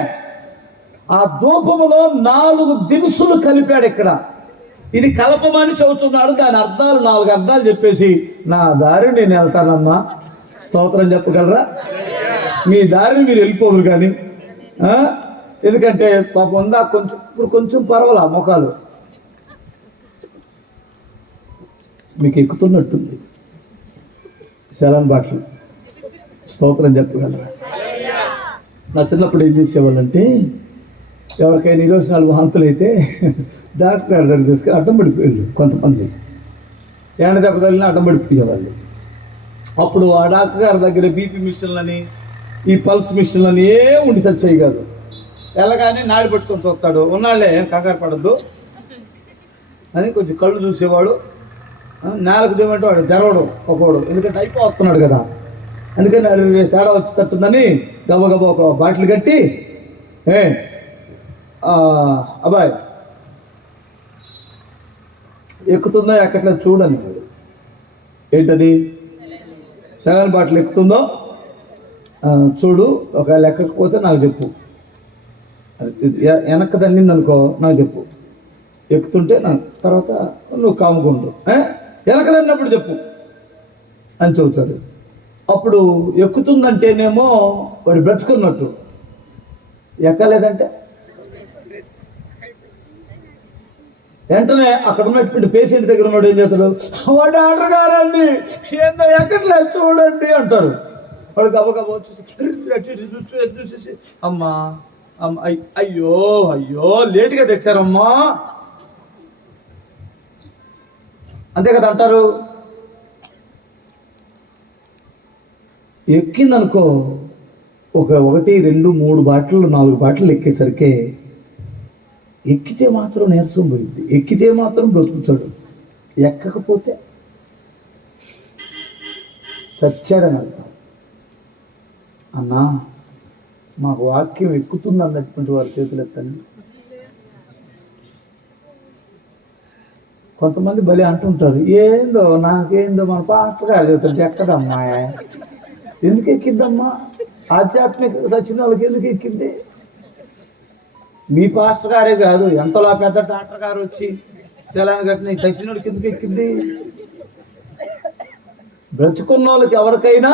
ఆ ధూపములో 4 దినుసులు కలిపాడు. ఇక్కడ ఇది కలపమని చెబుతున్నాడు. దాని అర్థాలు 4 అర్థాలు చెప్పేసి నా దారి నేను వెళ్తానమ్మా. స్తోత్రం చెప్పగలరా? మీ దారిని మీరు వెళ్ళిపోదురు కానీ, ఎందుకంటే పాపం ఉందా ఇప్పుడు కొంచెం పర్వాలా మొఖాలు మీకు ఎక్కుతున్నట్టుంది. సెలన్ బాటలు. స్తోత్రం చెప్పగలరా? నా చిన్నప్పుడు ఏం చేసేవాళ్ళంటే ఎవరికైనా నిరోచనాలు వాంతులు అయితే డాక్టర్ గారి దగ్గర తీసుకుని అడ్డం పడిపోయారు. కొంతమంది ఎండ దెబ్బ తగిలిన అడ్డం పడిపోయేవాళ్ళు. అప్పుడు ఆ డాక్టర్ గారి దగ్గర బీపీ మిషన్లని, ఈ పల్స్ మిషన్లని ఏం ఉండి సచ్చాయి కాదు. వెళ్ళగానే నాడి పట్టుకొని చూస్తాడు, ఉన్నాళ్ళే ఏం కంగారు పడద్దు అని కొంచెం కళ్ళు చూసేవాడు. నేలకు దేమంటే వాడు తెరవడం ఒకవాడు, ఎందుకంటే అయిపోతున్నాడు కదా. అందుకని తేడా వచ్చి తట్టుందని గబగబా ఒక బాటిల్ కట్టి, అబ్బాయి ఎక్కుతుందో ఎక్కట్లేదు చూడని. ఏంటది? సెలన్ బాటిల్ ఎక్కుతుందో చూడు, ఒక లెక్కకపోతే నాకు చెప్పు. వెనక్కి తన్నిందనుకో నాకు చెప్పు, ఎక్కుతుంటే నాకు తర్వాత నువ్వు కాముకుంటావు, వెనక తన్నప్పుడు చెప్పు అని చెబుతాడు. అప్పుడు ఎక్కుతుందంటేనేమో వాడు బ్రతుకున్నట్టు, ఎక్కలేదంటే వెంటనే అక్కడ ఉన్నటువంటి పేషెంట్ దగ్గర ఉన్నాడు ఏం చేస్తాడు, వాడు డాక్టర్ గారండి ఏందో ఎక్కట్లేదు చూడండి అంటారు. వాడు గబగబా చూసేసి అమ్మా అమ్మ అయ్యో అయ్యో లేటుగా తెచ్చారమ్మా అంతే కదా అంటారు. ఎక్కిందనుకో, 1, 2, 3 బాటిల్ 4 బాటిల్ ఎక్కేసరికి ఎక్కితే మాత్రం నీరసం పోయింది, ఎక్కితే మాత్రం బ్రతుకుతాడు, ఎక్కకపోతే చచ్చాడని అర్థం. అన్నా మాకు వాక్యం ఎక్కుతుంది అన్నటువంటి వారి చేతులు ఎత్తండి. కొంతమంది భలే అంటుంటారు, ఏందో నాకేందో మన పాస్టర్ గారు చెప్తాడు ఎక్కదమ్మా, ఎందుకు ఎక్కిద్దమ్మా, ఆధ్యాత్మిక సచిన వాళ్ళకి ఎందుకు ఎక్కింది? మీ పాస్టర్ గారే కాదు, ఎంతలో పెద్ద డాక్టర్ గారు వచ్చి శిలాన్ని కట్టిన సచినుడికి ఎందుకు ఎక్కింది? బ్రతుకున్న వాళ్ళకి ఎవరికైనా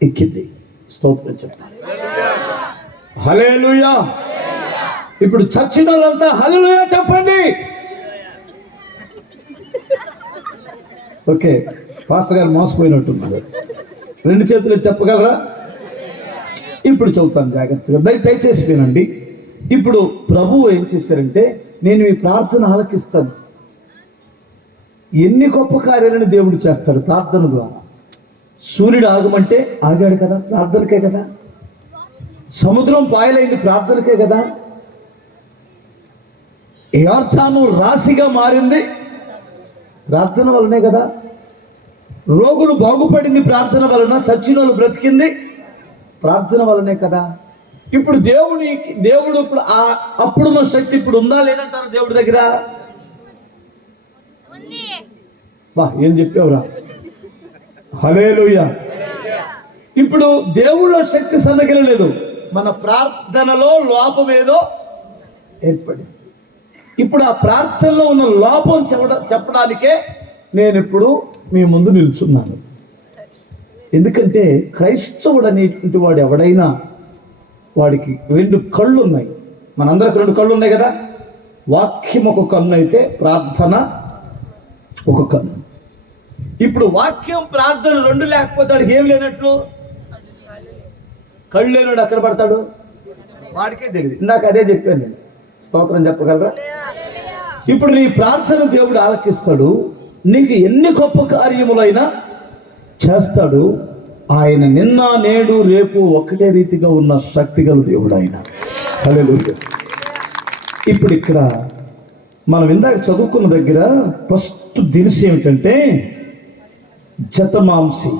ఎక్కింది. స్తోత్రం చెప్పాలి. హల్లెలూయా. ఇప్పుడు చచ్చిన వాళ్ళంతా హల్లెలూయా చెప్పండి. ఓకే, పాస్టర్ గారు మోసపోయినట్టున్నారు. 2 చేతులు చెప్పగలరా? ఇప్పుడు చెబుతాను జాగ్రత్తగా, దయచేసి వినండి. ఇప్పుడు ప్రభువు ఏం చేశారంటే, నేను ఈ ప్రార్థన ఆలకిస్తాను. ఎన్ని గొప్ప కార్యాలను దేవుడు చేస్తాడు ప్రార్థన ద్వారా. సూర్యుడు ఆగమంటే ఆగాడు కదా, ప్రార్థనకే కదా. సముద్రం పాయలైంది ప్రార్థనకే కదా. యార్చాను రాశిగా మారింది ప్రార్థన వలనే కదా. రోగులు బాగుపడింది ప్రార్థన వలన, చచ్చిన వాళ్ళు బ్రతికింది ప్రార్థన వలనే కదా. ఇప్పుడు దేవుడు ఇప్పుడు అప్పుడున్న శక్తి ఇప్పుడు ఉందా లేదంటారా దేవుడి దగ్గర? వా ఏం చెప్పావురా, హల్లెలూయా. ఇప్పుడు దేవుళ్ళ శక్తి సన్నగిలలేదు, మన ప్రార్థనలో లోపం ఏదో ఏర్పడింది. ఇప్పుడు ఆ ప్రార్థనలో ఉన్న లోపం చెప్పడానికే నేను ఇప్పుడు మీ ముందు నిల్చున్నాను. ఎందుకంటే క్రైస్తవుడు అనేటువంటి వాడు ఎవడైనా, వాడికి 2 కళ్ళు ఉన్నాయి. మనందరికి 2 కళ్ళు ఉన్నాయి కదా. వాక్యం ఒక కన్ను అయితే ప్రార్థన ఒక కన్ను. ఇప్పుడు వాక్యం ప్రార్థన 2 లేకపోతే వాడికి ఏం లేనట్లు. కళ్ళు లేనాడు అక్కడ పడతాడు, వాడికే తెలియదు. ఇందాక అదే చెప్పాను నేను. స్తోత్రం చెప్పగలరా? ఇప్పుడు నీ ప్రార్థన దేవుడు ఆలకిస్తాడు, నీకు ఎన్ని గొప్ప కార్యములైనా చేస్తాడు. ఆయన నిన్న నేడు రేపు ఒకటే రీతిగా ఉన్న శక్తి గల దేవుడు ఆయన. హల్లెలూయా. ఇప్పుడు ఇక్కడ మనం ఇందాక చదువుకున్న దగ్గర ఫస్ట్ దినుసు ఏమిటంటే జటమాంసి.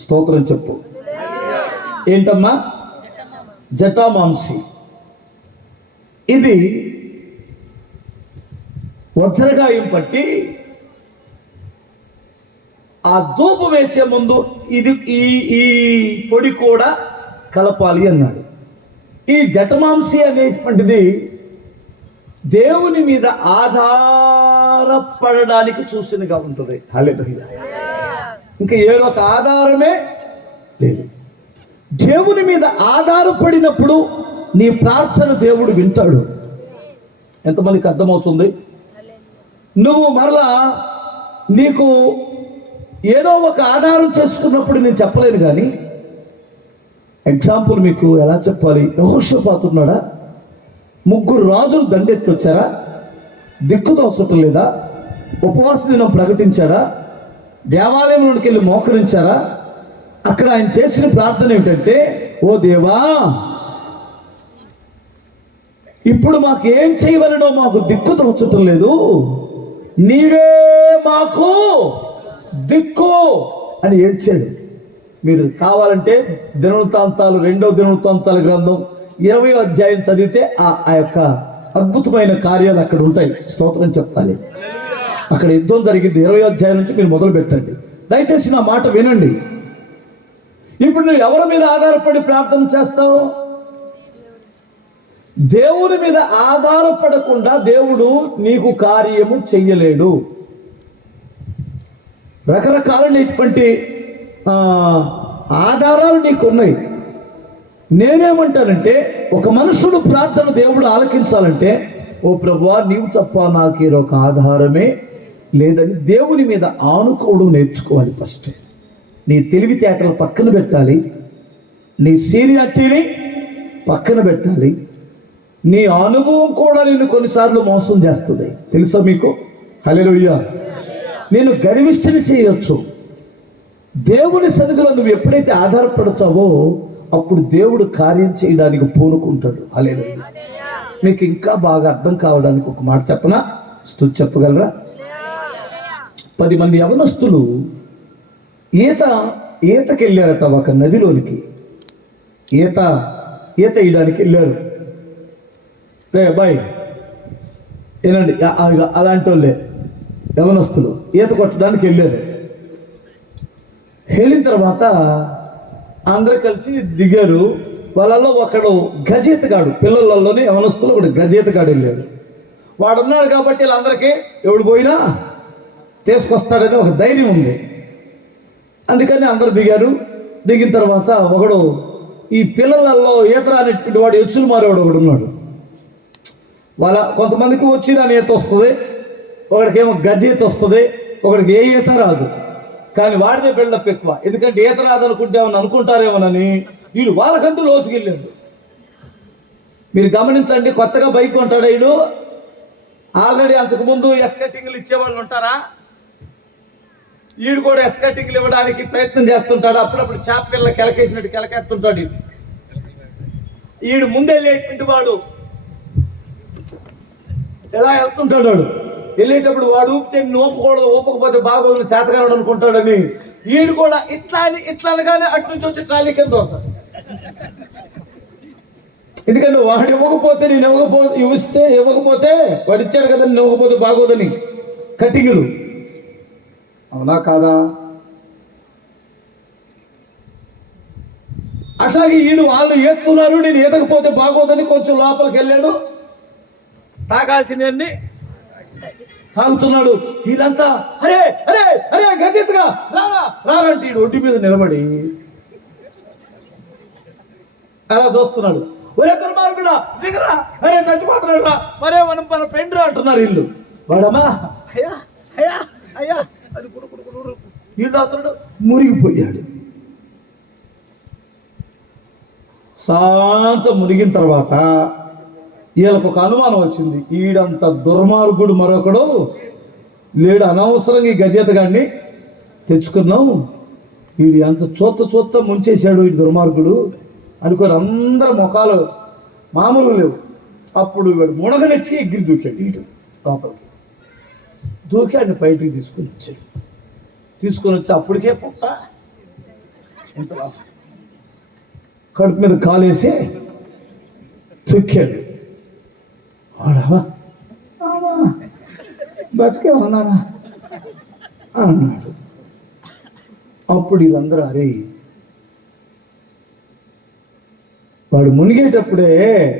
స్తోత్రం చెప్పు. ఏంటమ్మా? జటామాంసి. ఇది వజ్రగాయం పట్టి ఆ ధూపం వేసే ముందు ఇది ఈ పొడి కూడా కలపాలి అన్నాడు. ఈ జటమాంసి అనేటువంటిది దేవుని మీద ఆధారపడడానికి చూసినగా ఉంటుంది. హల్లెలూయా. ఇంకా ఏదో ఒక ఆధారమే లేదు. దేవుని మీద ఆధారపడినప్పుడు నీ ప్రార్థన దేవుడు వింటాడు. ఎంతమందికి అర్థమవుతుంది? నువ్వు మరలా నీకు ఏదో ఒక ఆధారం చేసుకున్నప్పుడు నేను చెప్పలేను, కానీ ఎగ్జాంపుల్ మీకు ఎలా చెప్పాలి? యెహోషాపాతు ఉన్నాడా? 3 రాజులు దండెత్తి వచ్చారా? దిక్కుదోసటం లేదా? ఉపవాస దినం ప్రకటించాడా? దేవాలయంలోకి వెళ్ళి మోకరించారా? అక్కడ ఆయన చేసిన ప్రార్థన ఏమిటంటే, ఓ దేవా, ఇప్పుడు మాకు ఏం చేయవలనో మాకు దిక్కు తోచటం లేదు, నీవే మాకు దిక్కు అని ఏడ్చాడు. మీరు కావాలంటే దినవృత్తాంతాలు 2వ దినవృత్తాంతాల గ్రంథం 20వ అధ్యాయం చదివితే ఆ యొక్క అద్భుతమైన కార్యాలు అక్కడ ఉంటాయి. స్తోత్రం చెప్పాలి. అక్కడ యుద్ధం జరిగింది. 20వ అధ్యాయం నుంచి మీరు మొదలు పెట్టండి. దయచేసి నా మాట వినండి. ఇప్పుడు నువ్వు ఎవరి మీద ఆధారపడి ప్రార్థన చేస్తావు? దేవుని మీద ఆధారపడకుండా దేవుడు నీకు కార్యము చెయ్యలేడు. రకరకాలైనటువంటి ఆధారాలు నీకున్నాయి. నేనేమంటానంటే, ఒక మనుషుడు ప్రార్థన దేవుడు ఆలకించాలంటే ఓ ప్రభువా నీవు తప్ప నాకేరొక ఆధారమే లేదని దేవుని మీద ఆనుకోవడం నేర్చుకోవాలి. ఫస్ట్ నీ తెలివితేటలు పక్కన పెట్టాలి, నీ సీనియారిటీని పక్కన పెట్టాలి. నీ అనుభవం కూడా నిన్ను కొన్నిసార్లు మోసం చేస్తుంది, తెలుసా మీకు? హల్లెలూయా. నేను గర్విష్ఠుని చేయొచ్చు. దేవుని సన్నిధిలో నువ్వు ఎప్పుడైతే ఆధారపడతావో అప్పుడు దేవుడు కార్యం చేయడానికి పూనుకుంటాడు. హల్లెలూయా. మీకు ఇంకా బాగా అర్థం కావడానికి ఒక మాట చెప్పనా? స్తుతి చెప్పగలరా? 10 మంది యవనస్తులు ఈతకి వెళ్ళారట ఒక నదిలోనికి. ఈత వేయడానికి వెళ్ళారు. బాయ్ ఏనండి, అలాంటి వాళ్ళే యవనస్తులు ఈత కొట్టడానికి వెళ్ళారు. వెళ్ళిన తర్వాత అందరు కలిసి దిగారు. వాళ్ళల్లో ఒకడు గజేతగాడు, పిల్లలలోనే యవనస్తులు ఒకడు గజేతగాడు వెళ్ళాడు. వాడున్నాడు కాబట్టి వీళ్ళందరికీ ఎవడు పోయినా తీసుకొస్తాడని ఒక ధైర్యం ఉంది. అందుకని అందరు దిగారు. దిగిన తర్వాత ఒకడు ఈ పిల్లలలో ఈత రానటువంటి వాడు ఎచ్చులు మారేవాడు ఒకడు ఉన్నాడు. వాళ్ళ కొంతమందికి వచ్చి రాని ఈత వస్తుంది, ఒకడికేమో గజ్జ ఈత వస్తుంది, ఒకడికి ఏ ఈత రాదు. కానీ వాడిదే బిల్డప్ ఎక్కువ. ఎందుకంటే ఈత రాదనుకుంటామని అనుకుంటారేమోనని వీడు వాళ్ళకంటూ లోతుకెళ్ళాడు. మీరు గమనించండి, కొత్తగా బైక్ కొంటాడు వీడు. ఆల్రెడీ అంతకుముందు ఎస్కటింగ్లు ఇచ్చేవాళ్ళు ఉంటారా? వీడు కూడా ఎస్కటింగ్లు ఇవ్వడానికి ప్రయత్నం చేస్తుంటాడు. అప్పుడప్పుడు చేప పిల్ల కెలకేసినట్టు కెలకేస్తుంటాడు. వీడు ముందెళ్ళేటువంటి వాడు ఎలా వెళ్తుంటాడు. వాడు వెళ్ళేటప్పుడు వాడు ఊపితే ఊపకూడదు, ఊపకపోతే బాగోదు, చేతగానడు అనుకుంటాడని వీడు కూడా ఇట్లా అనగానే అటు నుంచి వచ్చి ట్రాలీ కింద వస్తాడు. ఎందుకంటే వాడు ఇవ్వకపోతే నేను ఇవ్వకపోతే వాడు ఇచ్చాడు కదా, నేను ఇవ్వకపోతే బాగోదని కటింగులు. అవునా కాదా? అట్లాగే వాళ్ళు ఏతున్నారు, నేను ఈతకపోతే బాగోదని కొంచెం లోపలికి వెళ్ళాడు. తాగాల్సినవన్నీ తాగుతున్నాడు. వీళ్ళంతా అరే అరే అరే గజెత్తుగా రారంటే ఒడ్డు మీద నిలబడి అలా చూస్తున్నాడు. ఒరే దుర్మార్గుడా దిగరా, అరే చచ్చిపోతున్నాడు రా, మరే మన ఫ్రెండ్ రా అంటున్నారు వీళ్ళు. వాడమ్మా అయ్యా అయ్యా అయ్యా అది వీళ్ళు అతడు మునిగిపోయాడు. శాంత మునిగిన తర్వాత వీళ్ళకు ఒక అనుమానం వచ్చింది. ఈడంత దుర్మార్గుడు మరొకడు లేడు, అనవసరంగా ఈ గజేతగాడిని తెచ్చుకున్నాం, వీడు ఎంత చూత్త ముంచేశాడు ఈ దుర్మార్గుడు అనుకోని అందరు ముఖాలు మామూలుగా లేవు. అప్పుడు వీడు మునగనెచ్చి ఎగిరి దూకాడు. వీడు లోపలికి దూకాడిని బయటికి తీసుకొని వచ్చి అప్పటికే పుట్ట ఇంత కడుపు మీద కాలేసి తొక్కాడు. వాడవా బతికే ఉన్నానా అన్నాడు. అప్పుడు వీళ్ళందరూ అరే వాడు మునిగేటప్పుడే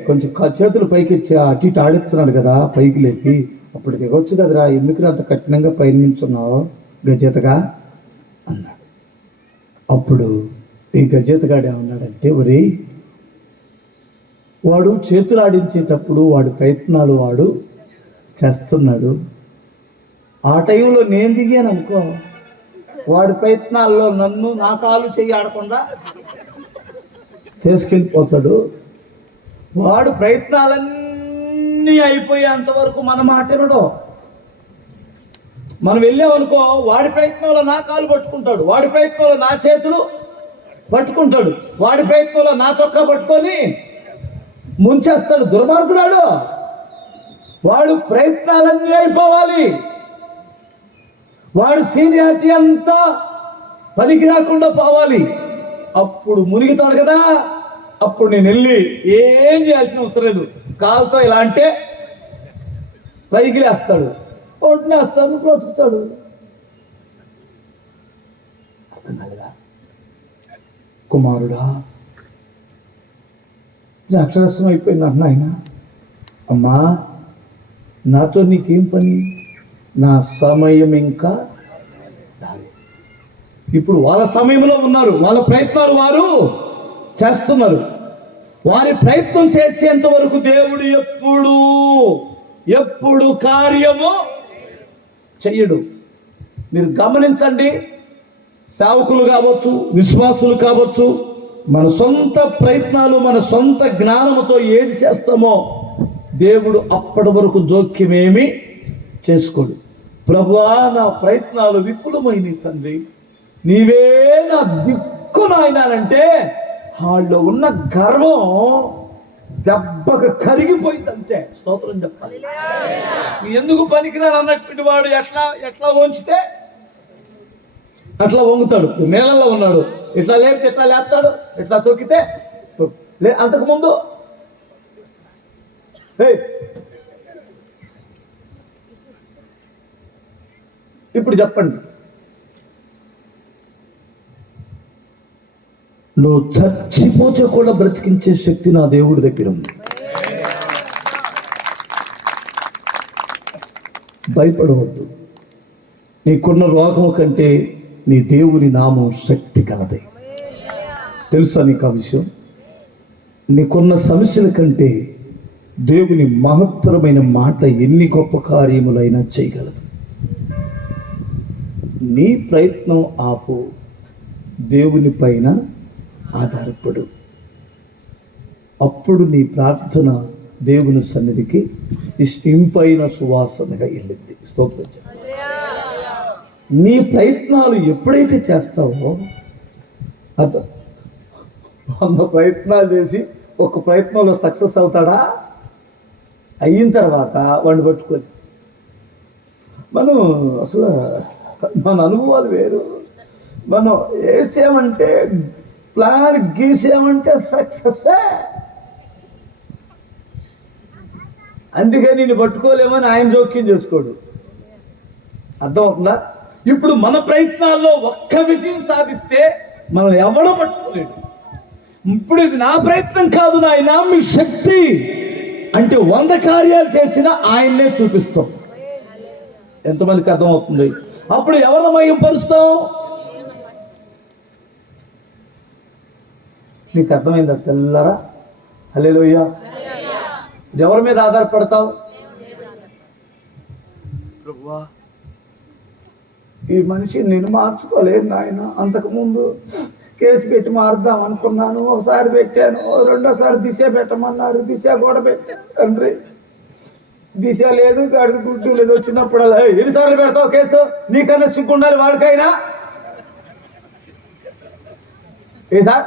కొంచెం చేతులు పైకి ఇచ్చి అటు ఇటు ఆడిస్తున్నాడు కదా, పైకి లేపి అప్పుడు దిగొచ్చు కదరా, ఎందుకు అంత కఠినంగా పైన నించున్నావు గజేతగా అన్నాడు. అప్పుడు ఈ గజేతగాడు ఏమన్నాడంటే, ఒరే వాడు చేతులు ఆడించేటప్పుడు వాడి ప్రయత్నాలు వాడు చేస్తున్నాడు, ఆ టైంలో నేను దిగాను అనుకో, వాడి ప్రయత్నాల్లో నన్ను నా కాలు చెయ్యి ఆడకుండా తీసుకెళ్ళిపోతాడు. వాడు ప్రయత్నాలన్నీ అయిపోయేంతవరకు మన మాట వినడు. మనం వెళ్ళామనుకో, వాడి ప్రయత్నంలో నా కాలు పట్టుకుంటాడు, వాడి ప్రయత్నంలో నా చేతులు పట్టుకుంటాడు, వాడి ప్రయత్నంలో నా చొక్కా పట్టుకొని ముంచేస్తాడు. దుర్మార్గుడాడు. వాడు ప్రయత్నాలన్నీ అయిపోవాలి, వాడు సీనియారిటీ అంతా పనికి రాకుండా పోవాలి. అప్పుడు మునిగితాడు కదా, అప్పుడు నేను వెళ్ళి ఏం చేయాల్సిన అవసరం లేదు, కాలుతో ఇలా అంటే పైకి లేస్తాడు, ఒడ్డునేస్తాడు, బ్రతుకుతాడు. అర్థం కాలేదా? కుమారుడా అక్షరస్యం అయిపోయింది అన్న ఆయన. అమ్మా నాతో నీకేం పని, నా సమయం ఇంకా ఇప్పుడు వాళ్ళ సమయంలో ఉన్నారు, వాళ్ళ ప్రయత్నాలు వారు చేస్తున్నారు. వారి ప్రయత్నం చేసేంత వరకు దేవుడు ఎప్పుడు ఎప్పుడు కార్యము చెయ్యడు. మీరు గమనించండి, సేవకులు కావచ్చు, విశ్వాసులు కావచ్చు, మన సొంత ప్రయత్నాలు, మన సొంత జ్ఞానముతో ఏది చేస్తామో దేవుడు అప్పటి వరకు జోక్యమేమి చేసుకోడు. ప్రభువా, నా ప్రయత్నాలు విపులమైనవి తండ్రి, నీవే నా దిక్కు నాయనానంటే వాళ్ళు ఉన్న గర్వం దెబ్బకు కరిగిపోయిందంతే. స్తోత్రం చెప్పాలి. ఎందుకు పనికిరాను అన్నటువంటి వాడు ఎట్లా వంచితే అట్లా వంగుతాడు. నేలల్లో ఉన్నాడు, ఇట్లా లేపితే ఎట్లా లేస్తాడు, ఇట్లా తొక్కితే అంతకుముందు ఇప్పుడు చెప్పండి, నువ్వు చచ్చిపోతే కూడా బ్రతికించే శక్తి నా దేవుడి దగ్గర ఉంది. భయపడవద్దు. నీకున్న రోగం కంటే నీ దేవుని నామం శక్తి కలదే. తెలుసా నీకు ఆ విషయం? నీకున్న సమస్యల కంటే దేవుని మహత్తరమైన మాట ఎన్ని గొప్ప కార్యములైనా చేయగలదు. నీ ప్రయత్నం ఆపు, దేవుని పైన ఆధారపడు. అప్పుడు నీ ప్రార్థన దేవుని సన్నిధికి ఇంపైన సువాసనగా వెళ్ళింది. స్తోత్రం. నీ ప్రయత్నాలు ఎప్పుడైతే చేస్తావో, 100 ప్రయత్నాలు చేసి ఒక ప్రయత్నంలో సక్సెస్ అవుతాడా? అయిన తర్వాత వాడిని పట్టుకొని మనం అసలు మన అనుభవాలు వేరు. మనం వేసామంటే, ప్లాన్ గీసామంటే సక్సెస్సే. అందుకని నేను పట్టుకోలేమని ఆయన జోక్యం చేసుకోడు. అర్థమవుతుందా? ఇప్పుడు మన ప్రయత్నాల్లో ఒక్క విజయం సాధిస్తే మనం ఎవడో పట్టుకోలేడు. ఇప్పుడు ఇది నా ప్రయత్నం కాదు నాయన, మీ శక్తి అంటే 100 కార్యాలు చేసినా ఆయన్నే చూపిస్తాం. ఎంతమందికి అర్థమవుతుంది? అప్పుడు ఎవరిని మహిమపరుస్తాం? నీకు అర్థమైందా తెల్లరా? హల్లెలూయా. ఎవరి మీద ఆధారపడతావు? ప్రభువా, ఈ మనిషి నేను మార్చుకోలేదు నాయన. అంతకుముందు కేసు పెట్టి మారుద్దాం అనుకున్నాను, ఒకసారి పెట్టాను, రెండోసారి దిశ పెట్టమన్నారు, దిశ కూడా పెట్టాను తండ్రి. దిశ లేదు, గాడికి గుడ్డు లేదు. వచ్చినప్పుడు అలా ఎన్నిసార్లు పెడతావు కేసు? నీకన్నా సిగ్గుండాలి వాడికైనా. ఏ సార్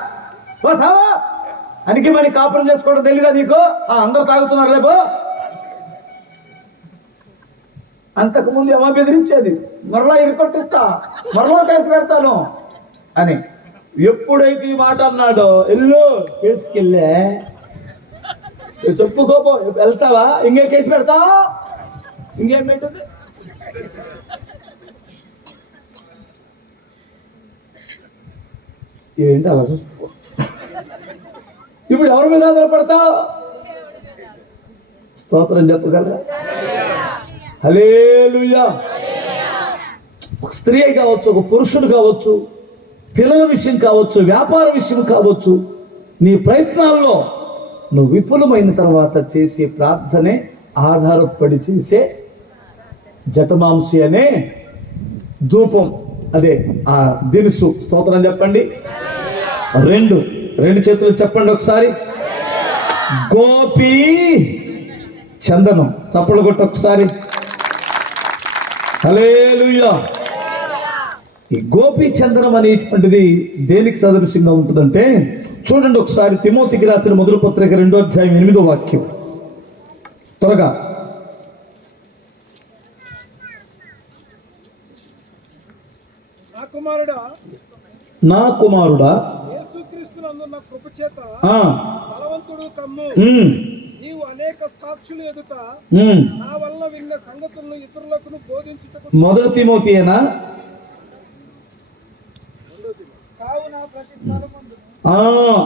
అనికి మరి కాపురం చేసుకోవడం తెలీదా నీకు? అందరూ తాగుతున్నారు లేబో. అంతకుముందు ఏమో బెదిరించేది, మరలా ఇరుకొట్టిస్తా, మరలా కేసు పెడతాను అని. ఎప్పుడైతే ఈ మాట అన్నాడో, ఎల్లు కేసుకెళ్ళే చెప్పుకోపో, వెళ్తావా? ఇంకే కేసు పెడతావా? ఇంకేం పెట్టదు. ఏంటి అలా చూసుకో. ఇప్పుడు ఎవరి మీద ఆధారపడతావు? స్తోత్రం చెప్పగలరా? హల్లెలూయా. ఒక స్త్రీ కావచ్చు, ఒక పురుషుడు కావచ్చు, పిల్లల విషయం కావచ్చు, వ్యాపార విషయం కావచ్చు, నీ ప్రయత్నాల్లో నువ్వు విపులమైన తర్వాత చేసే ప్రార్థనే ఆధారపడి చేసే జటమాంసి అనే ధూపం, అదే ఆ దినుసు. స్తోత్రం చెప్పండి. రెండు చేతులు చెప్పండి ఒకసారి. గోపి చందనం. చప్పలు కొట్టి ఒకసారి. హల్లెలూయా. ఈ గోపి చందనం అనేటువంటిది దేనికి సదృశ్యంగా ఉంటుందంటే, చూడండి ఒకసారి తిమోతికి రాసిన మొదటి పత్రిక 2వ అధ్యాయం 8వ వాక్యం. త్వరగా. నా కుమారుడా, యేసుక్రీస్తునందున్న కృప చేత బలవంతుడు కమ్ము. నీవు అనేక సాక్షులు ఎదుట నా వలన విన్న సంగతులను ఇతరులకు బోధించుటకు. మొదటి తిమోతియేనా?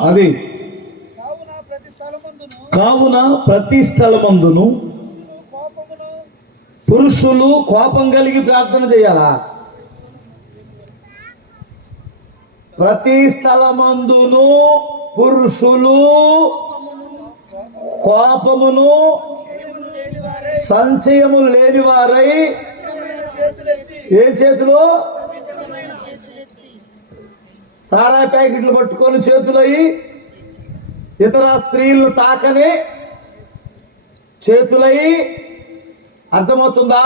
అది కావున ప్రతి స్థలమందును పురుషులు కోపం కలిగి ప్రార్థన చేయాలా? ప్రతి స్థలమందును పురుషులు కోపమును సంశయము లేని వారై ఏ చేతులు సారా ప్యాకెట్లు పట్టుకొని చేతులయ్యి ఇతర స్త్రీలను తాకని చేతులయ్యి. అర్థమవుతుందా?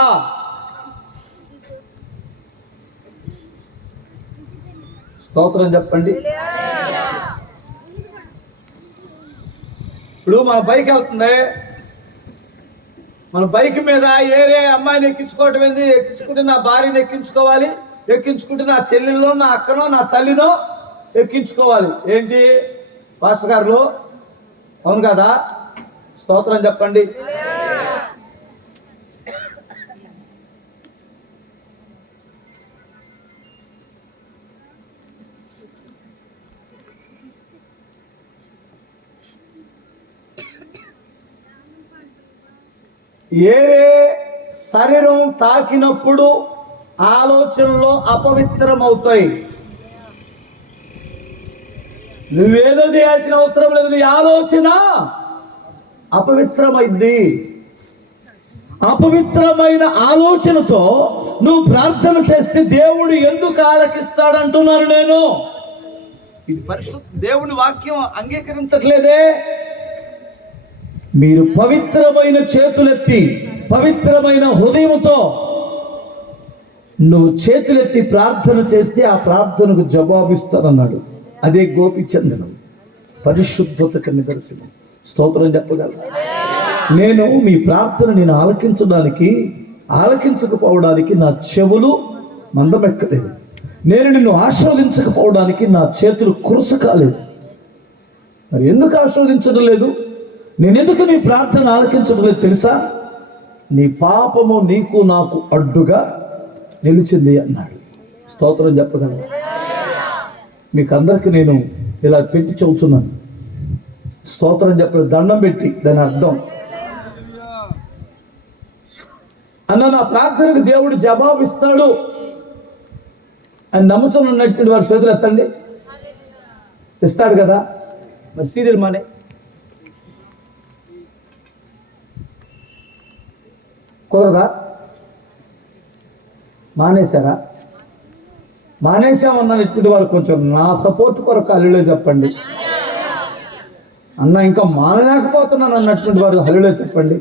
స్తోత్రం చెప్పండి. ఇప్పుడు మన బైక్ వెళ్తుంది, మన బైక్ మీద ఏరే అమ్మాయిని ఎక్కించుకోవటం ఏంది? ఎక్కించుకుంటే నా భార్యని ఎక్కించుకోవాలి, ఎక్కించుకుంటే నా చెల్లెల్లో, నా అక్కనో, నా తల్లినో ఎక్కించుకోవాలి. ఏంటి పాస్టర్ గారు? అవును కదా? స్తోత్రం చెప్పండి. ఏరే శరీరం తాకినప్పుడు ఆలోచనలు అపవిత్రమవుతాయి. నువ్వేదో చేయాల్సిన అవసరం లేదు, నీ ఆలోచన అపవిత్రమైంది. అపవిత్రమైన ఆలోచనతో నువ్వు ప్రార్థన చేస్తే దేవుడు ఎందుకు ఆలకిస్తాడంటున్నాను నేను. ఇది పరిశుద్ధ దేవుని వాక్యం అంగీకరించట్లేదే. మీరు పవిత్రమైన చేతులెత్తి, పవిత్రమైన హృదయంతో నువ్వు చేతులెత్తి ప్రార్థన చేస్తే ఆ ప్రార్థనకు జవాబిస్తానన్నాడు. అదే గోపిచందనం, పరిశుద్ధతకు నిదర్శనం. స్తోత్రం చెప్పగలరు. నేను మీ ప్రార్థన నేను ఆలకించకపోవడానికి నా చెవులు మందమెక్కలేదు. నేను నిన్ను ఆశీర్వదించకపోవడానికి నా చేతులు కురుస కాలేదు. మరి ఎందుకు ఆశీర్వదించడం లేదు? నేనెందుకు నీ ప్రార్థన ఆలకించడం లేదు తెలుసా? నీ పాపము నీకు నాకు అడ్డుగా నిలిచింది అన్నాడు. స్తోత్రం చెప్పగలను. మీకు అందరికి నేను ఇలా పెట్టి చెబుతున్నాను. స్తోత్రం చెప్పలేదు, దండం పెట్టి. దాని అర్థం అన్న నా ప్రార్థనకు దేవుడు జవాబిస్తాడు అని నమ్ముతున్నటువంటి వారి చేతులు ఎత్తండి. ఇస్తాడు కదా. మరి సీరియల్ మానే కుదరదా? మానేశారా? మానేశామన్నటువంటి వారు కొంచెం నా సపోర్ట్ కొరకు హల్లెలూయా చెప్పండి. అన్న ఇంకా మానలేకపోతున్నాను అన్నటువంటి వారు హల్లెలూయా చెప్పండి.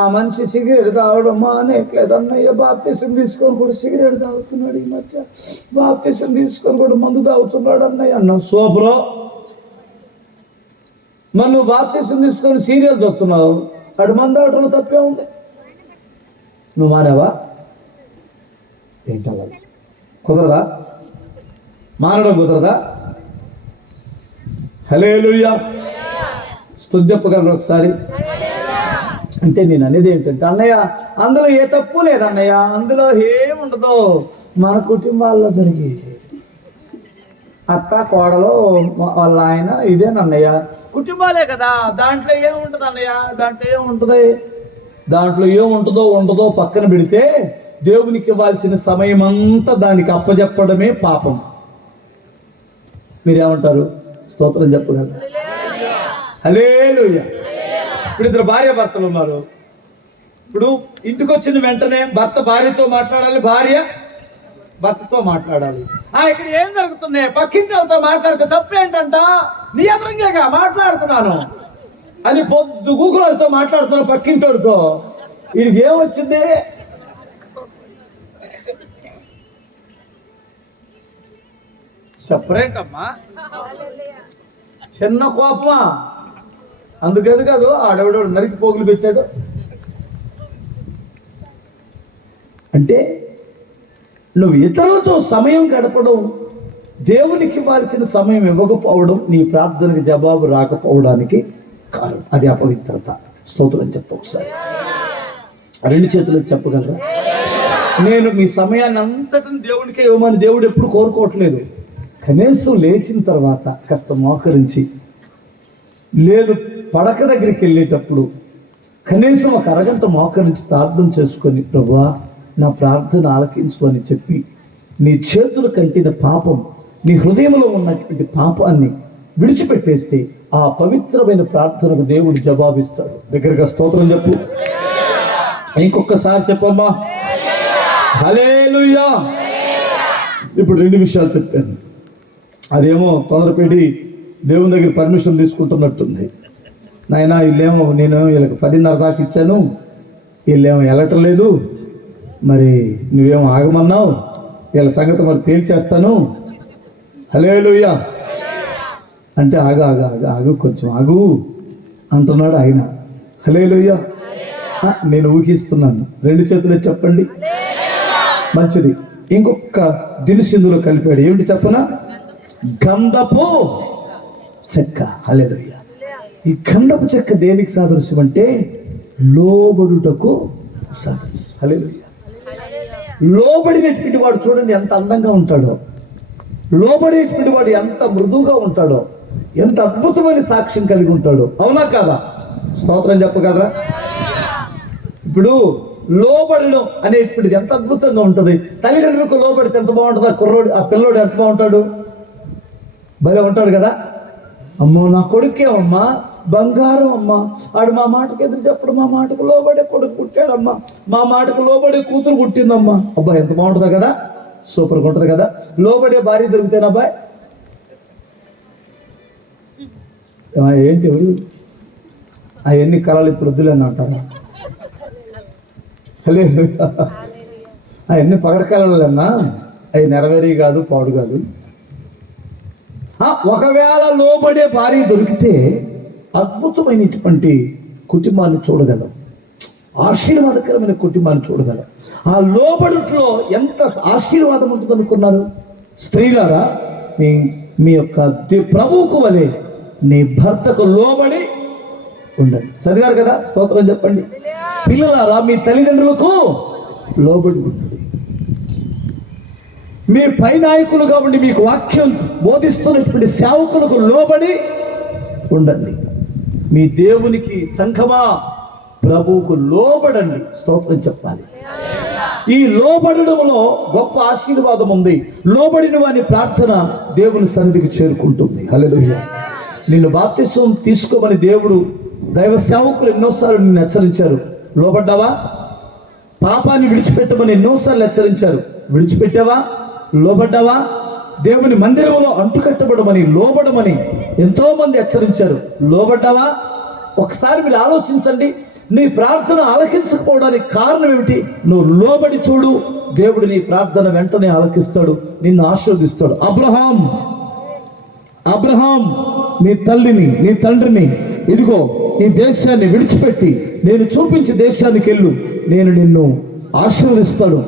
ఆ మనిషి సిగరెట్ తాగడం మానేయట్లేదు అన్నయ్య. బాప్తిసం తీసుకొని కూడా సిగరెట్ తాగుతున్నాడు ఈ మధ్య. బాప్తిసం తీసుకొని కూడా మందు తాగుతున్నాడు అన్నయ్య అన్న. సూపర్. మరి నువ్వు బాప్తిసం తీసుకొని సీరియల్ చూస్తున్నావు, అటు మందు తాగటంలో తప్పే ఉంది. నువ్వు మానేవా? ఏంటలా కుదరదా? మానడం కుదరదా? హల్లెలూయా. స్తుతి చెప్పగలరు ఒకసారి? అంటే నేను అనేది ఏంటంటే అన్నయ్య అందులో ఏ తప్పు లేదన్నయ్య, అందులో ఏముండదు. మన కుటుంబాల్లో జరిగి అత్త కోడలు వాళ్ళ ఆయన ఇదేనన్నయ్య, కుటుంబాలే కదా. దాంట్లో ఏముంటుంది అన్నయ్య? దాంట్లో ఏముంటుంది? దాంట్లో ఏముంటుందో ఉండదో పక్కన పెడితే దేవునికి ఇవ్వాల్సిన సమయం అంతా దానికి అప్పచెప్పడమే పాపం. మీరేమంటారు? స్తోత్రం చెప్పగలరు? హల్లెలూయా. ఇప్పుడు ఇద్దరు భార్య భర్తలు ఉన్నారు. ఇప్పుడు ఇంటికి వచ్చిన వెంటనే భర్త భార్యతో మాట్లాడాలి, భార్య భర్తతో మాట్లాడాలి. ఇక్కడ ఏం జరుగుతుంది? పక్కింటి వాళ్ళతో మాట్లాడితే తప్పేంటంట? నీ ఎదురుగా మాట్లాడుతున్నాను అని పొద్దు గూగులతో మాట్లాడుతున్నాను పక్కింటోడితో. వీడికి ఏమొచ్చింది? సపరేట్ అమ్మా, చిన్న కోపమా? అందుకని కాదు ఆడవిడ నరికి పోగులు పెట్టాడు. అంటే నువ్వు ఇతరులతో సమయం గడపడం, దేవునికి ఇవ్వాల్సిన సమయం ఇవ్వకపోవడం నీ ప్రార్థనకు జవాబు రాకపోవడానికి కారణం. అది అపవిత్రత. స్తోత్రం చెప్పు ఒకసారి. రెండు చేతులు చెప్పగలరా? నేను మీ సమయాన్ని అంతటిని దేవునికే ఇవ్వమని దేవుడు ఎప్పుడు కోరుకోవట్లేదు. కనీసం లేచిన తర్వాత కాస్త మోకరించి, లేదు పడక దగ్గరికి వెళ్ళేటప్పుడు కనీసం ఒక అరగంట మోకరించి ప్రార్థన చేసుకొని, ప్రభువా నా ప్రార్థన ఆలకించు అని చెప్పి నీ చేతులు కంటిన పాపం, నీ హృదయంలో ఉన్నటువంటి పాపాన్ని విడిచిపెట్టేస్తే ఆ పవిత్రమైన ప్రార్థనకు దేవుడు జవాబిస్తాడు. దగ్గరగా స్తోత్రం చెప్పు. ఇంకొకసారి చెప్పమ్మా, హల్లెలూయా. ఇప్పుడు 2 విషయాలు చెప్పాను. అదేమో తొందరపెట్టి దేవుని దగ్గర పర్మిషన్ తీసుకుంటున్నట్టుంది. నాయనా వీళ్ళేమో నేను వీళ్ళకి 10:30 దాకా ఇచ్చాను, వీళ్ళేమో వెళ్ళటం లేదు, మరి నువ్వేమో ఆగమన్నావు, వీళ్ళ సంగతి మరి తేల్చేస్తాను. హల్లెలూయా అంటే ఆగు ఆగు ఆగు ఆగు కొంచెం ఆగు అంటున్నాడు ఆయన. హల్లెలూయా. నేను ఊహిస్తున్నాను. 2 చేతులే చెప్పండి. మంచిది. ఇంకొక దినుసిందులో కలిపాడు. ఏమిటి చెప్పనా? గంధపు చెక్క. హల్లెలూయా. ఈ గంధపు చెక్క దేనికి సాదృశ్యం అంటే లోబడుటకు సాదృశ్యం. హల్లెలూయా. లోబడినటువంటి వాడు చూడండి ఎంత అందంగా ఉంటాడో, లోబడేటువంటి వాడు ఎంత మృదువుగా ఉంటాడో, ఎంత అద్భుతమైన సాక్ష్యం కలిగి ఉంటాడో. అవునా కాదా? స్తోత్రం చెప్పగలరా? ఇప్పుడు లోబడడం అనేటువంటిది ఎంత అద్భుతంగా ఉంటుంది. తల్లిదండ్రులకు లోబడితే ఎంత బాగుంటుంది. ఆ కుర్రోడు, ఆ పిల్లోడు ఎంత బాగుంటాడు, భలే ఉంటాడు కదా. అమ్మో నా కొడుకే అమ్మా, బంగారం అమ్మా, ఆడు మా మాటకు ఎదురు చెప్పడు, మా మాటకు లోబడే కొడుకు పుట్టాడమ్మా, మా మాటకు లోబడే కూతురు పుట్టిందమ్మా. అబ్బా ఎంత బాగుంటుందో కదా, సూపర్గా ఉంటుంది కదా. లోబడే భార్య దొరికితేనా అబ్బాయి? ఏంటి అవన్నీ కళలు ఇప్పుడు వద్దులేని అంటారా? లేదు, అవన్నీ పగడకలన్నా, అవి నెరవేరి కాదు, పాడు కాదు. ఒకవేళ లోబడే భార్య దొరికితే అద్భుతమైనటువంటి కుటుంబాన్ని చూడగలం, ఆశీర్వాదకరమైన కుటుంబాన్ని చూడగలం. ఆ లోబడుట్లో ఎంత ఆశీర్వాదం ఉంటుంది అనుకున్నారు? స్త్రీలారా, మీ యొక్క ప్రభువుకు వలె నీ భర్తకు లోబడి ఉండండి. చదివారు కదా, స్తోత్రం చెప్పండి. పిల్లలారా, మీ తల్లిదండ్రులకు లోబడి ఉండండి. మీ పై నాయకులుగా ఉండి మీకు వాక్యం బోధిస్తున్నటువంటి సేవకులకు లోబడి ఉండండి. మీ దేవునికి సంఘమా ప్రభువుకు లోబడండి. స్తోత్రం చెప్పాలి. ఈ లోబడడంలో గొప్ప ఆశీర్వాదం ఉంది. లోబడిన వాని ప్రార్థన దేవుని సన్నిధికి చేరుకుంటుంది. హల్లెలూయా. నిన్ను బాప్తిసం తీసుకోమని దేవుడు, దైవ సేవకులు ఎన్నోసార్లు నిన్ను హెచ్చరించారు. లోబడ్డావా? పాపాన్ని విడిచిపెట్టమని ఎన్నోసార్లు హెచ్చరించారు. విడిచిపెట్టావా? లోబడ్డావా? దేవుని మందిరంలో అంటుకట్టబడమని, లోబడమని ఎంతో మంది హెచ్చరించారు. లోబడ్డావా? ఒకసారి మీరు ఆలోచించండి. నీ ప్రార్థన ఆలకించకపోవడానికి కారణం ఏమిటి? నువ్వు లోబడి చూడు, దేవుడు నీ ప్రార్థన వెంటనే ఆలకిస్తాడు, నిన్ను ఆశీర్వదిస్తాడు. అబ్రహాం నీ తల్లిని, నీ తండ్రిని, ఇదిగో ఈ దేశాన్ని విడిచిపెట్టి నేను చూపించే దేశానికి వెళ్ళు, నేను నిన్ను ఆశీర్వదిస్తాడు.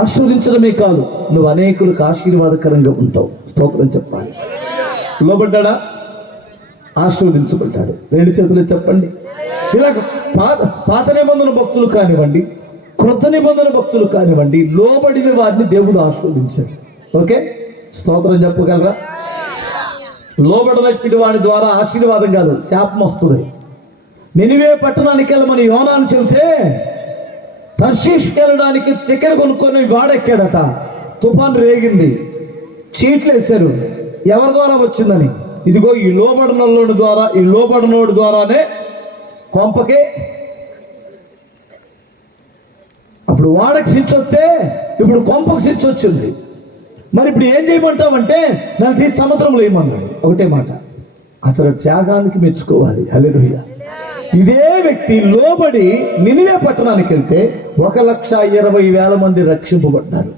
ఆశీర్వదించడమే కాదు, నువ్వు అనేకులకు ఆశీర్వాదకరంగా ఉంటావు. స్తోత్రం చెప్పాలి. లోబడ్డా? ఆశీర్వదించబడ్డాడు. 2 చేతులు చెప్పండి. ఇలాగ పాత నిబంధన భక్తులు కానివ్వండి, క్రొత్త నిబంధన భక్తులు కానివ్వండి, లోబడిన వారిని దేవుడు ఆశీర్వదించాడు. ఓకే, స్తోత్రం చెప్పగలరా? లోబడినటువంటి వాడి ద్వారా ఆశీర్వాదం కాదు, శాపం వస్తుంది. నినివే పట్టణానికి వెళ్ళమని యోనాను చెబితే తర్షీష్కి వెళ్ళడానికి టికెట్ కొనుక్కొని వాడెక్కాడట. తుఫాను రేగింది, చీట్లు వేశారు ఎవరి ద్వారా వచ్చిందని. ఇదిగో ఈ లోబడినోడి ద్వారా, ఈ లోబడినోడి ద్వారానే కొంపకి. అప్పుడు వాడకి శిక్ష వస్తే ఇప్పుడు కొంపకు శిక్ష వచ్చింది. మరి ఇప్పుడు ఏం చేయమంటావంటే నన్ను తీసి సముద్రంలో వేయమన్నాడు. ఒకటే మాట, అతను త్యాగానికి మెచ్చుకోవాలి. హల్లెలూయా. ఇదే వ్యక్తి లోబడి నినివే పట్టణానికి వెళ్తే 1,20,000 మంది రక్షింపబడ్డారు.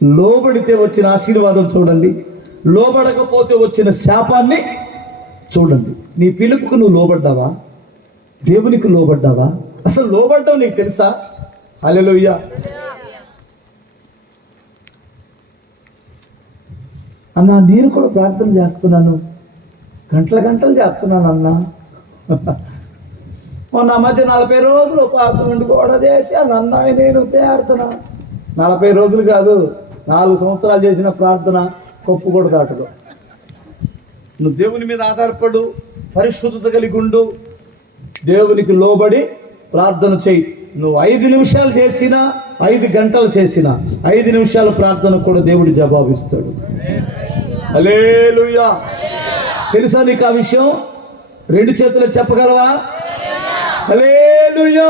లోబడితే వచ్చిన ఆశీర్వాదం చూడండి, లోబడకపోతే వచ్చిన శాపాన్ని చూడండి. నీ పిలుపుకు నువ్వు లోబడ్డావా? దేవునికి లోబడ్డావా? అసలు లోబడ్డావు నీకు తెలుసా? హల్లెలూయా. అన్నా నేను కూడా ప్రార్థన చేస్తున్నాను, గంటలు చేస్తున్నాను అన్నా. మొన్న మధ్య 40 రోజులు ఉపవాసం ఉండి కూడా చేశాను అన్నా. నేను తేరుతున్నా 40 రోజులు కాదు, 4 సంవత్సరాలు చేసిన ప్రార్థన కొప్పు కూడా దాటదు. నువ్వు దేవుని మీద ఆధారపడు, పరిశుద్ధత కలిగి ఉండు, దేవునికి లోబడి ప్రార్థన చేయి. నువ్వు 5 నిమిషాలు చేసినా, 5 గంటలు చేసినా, 5 నిమిషాల ప్రార్థన కూడా దేవుడు జవాబిస్తాడు. హల్లెలూయా. తెలుసా నీకు ఆ విషయం? 2 చేతులు చెప్పగలవా? హల్లెలూయా.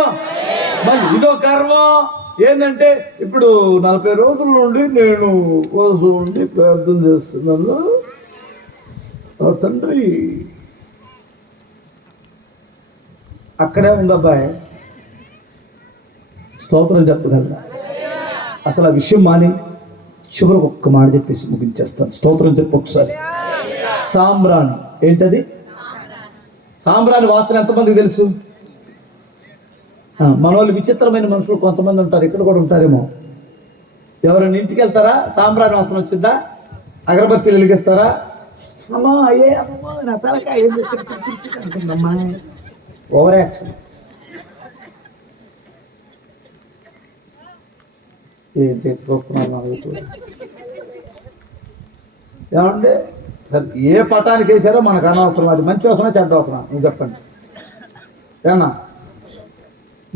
మరి ఇదో గర్వం ఏంటంటే, ఇప్పుడు 40 రోజుల నుండి నేను ఉపవాసం ఉండి ప్రార్థన చేస్తున్నాను. తండ్రి అక్కడే ఉందబ్బాయి, స్తోత్రం చెప్పగలరా? అసలు ఆ విషయం మాని చివరికి ఒక్క మాట చెప్పేసి ముగించేస్తాను. స్తోత్రం చెప్పు ఒకసారి. సాంబ్రాణి. ఏంటది? సాంబ్రాణి వాసన ఎంతమందికి తెలుసు? మన వాళ్ళు విచిత్రమైన మనుషులు కొంతమంది ఉంటారు, ఇక్కడ కూడా ఉంటారేమో. ఎవరైనా ఇంటికి వెళ్తారా, సాంబ్రాణి వాసన వచ్చిందా, అగరబత్తిలు వెలిగిస్తారా, అమ్మా అయ్యే అమ్మమ్మ నా తలకాయ అంటుందమ్మా. Over action. ఏంటి చూస్తున్నాను ఏమంటే, సరే ఏ పటానికి వేసారో మనకు అనవసరం. అది మంచి వాసన చెడ్డ వాసన నువ్వు చెప్పండి. ఏమన్నా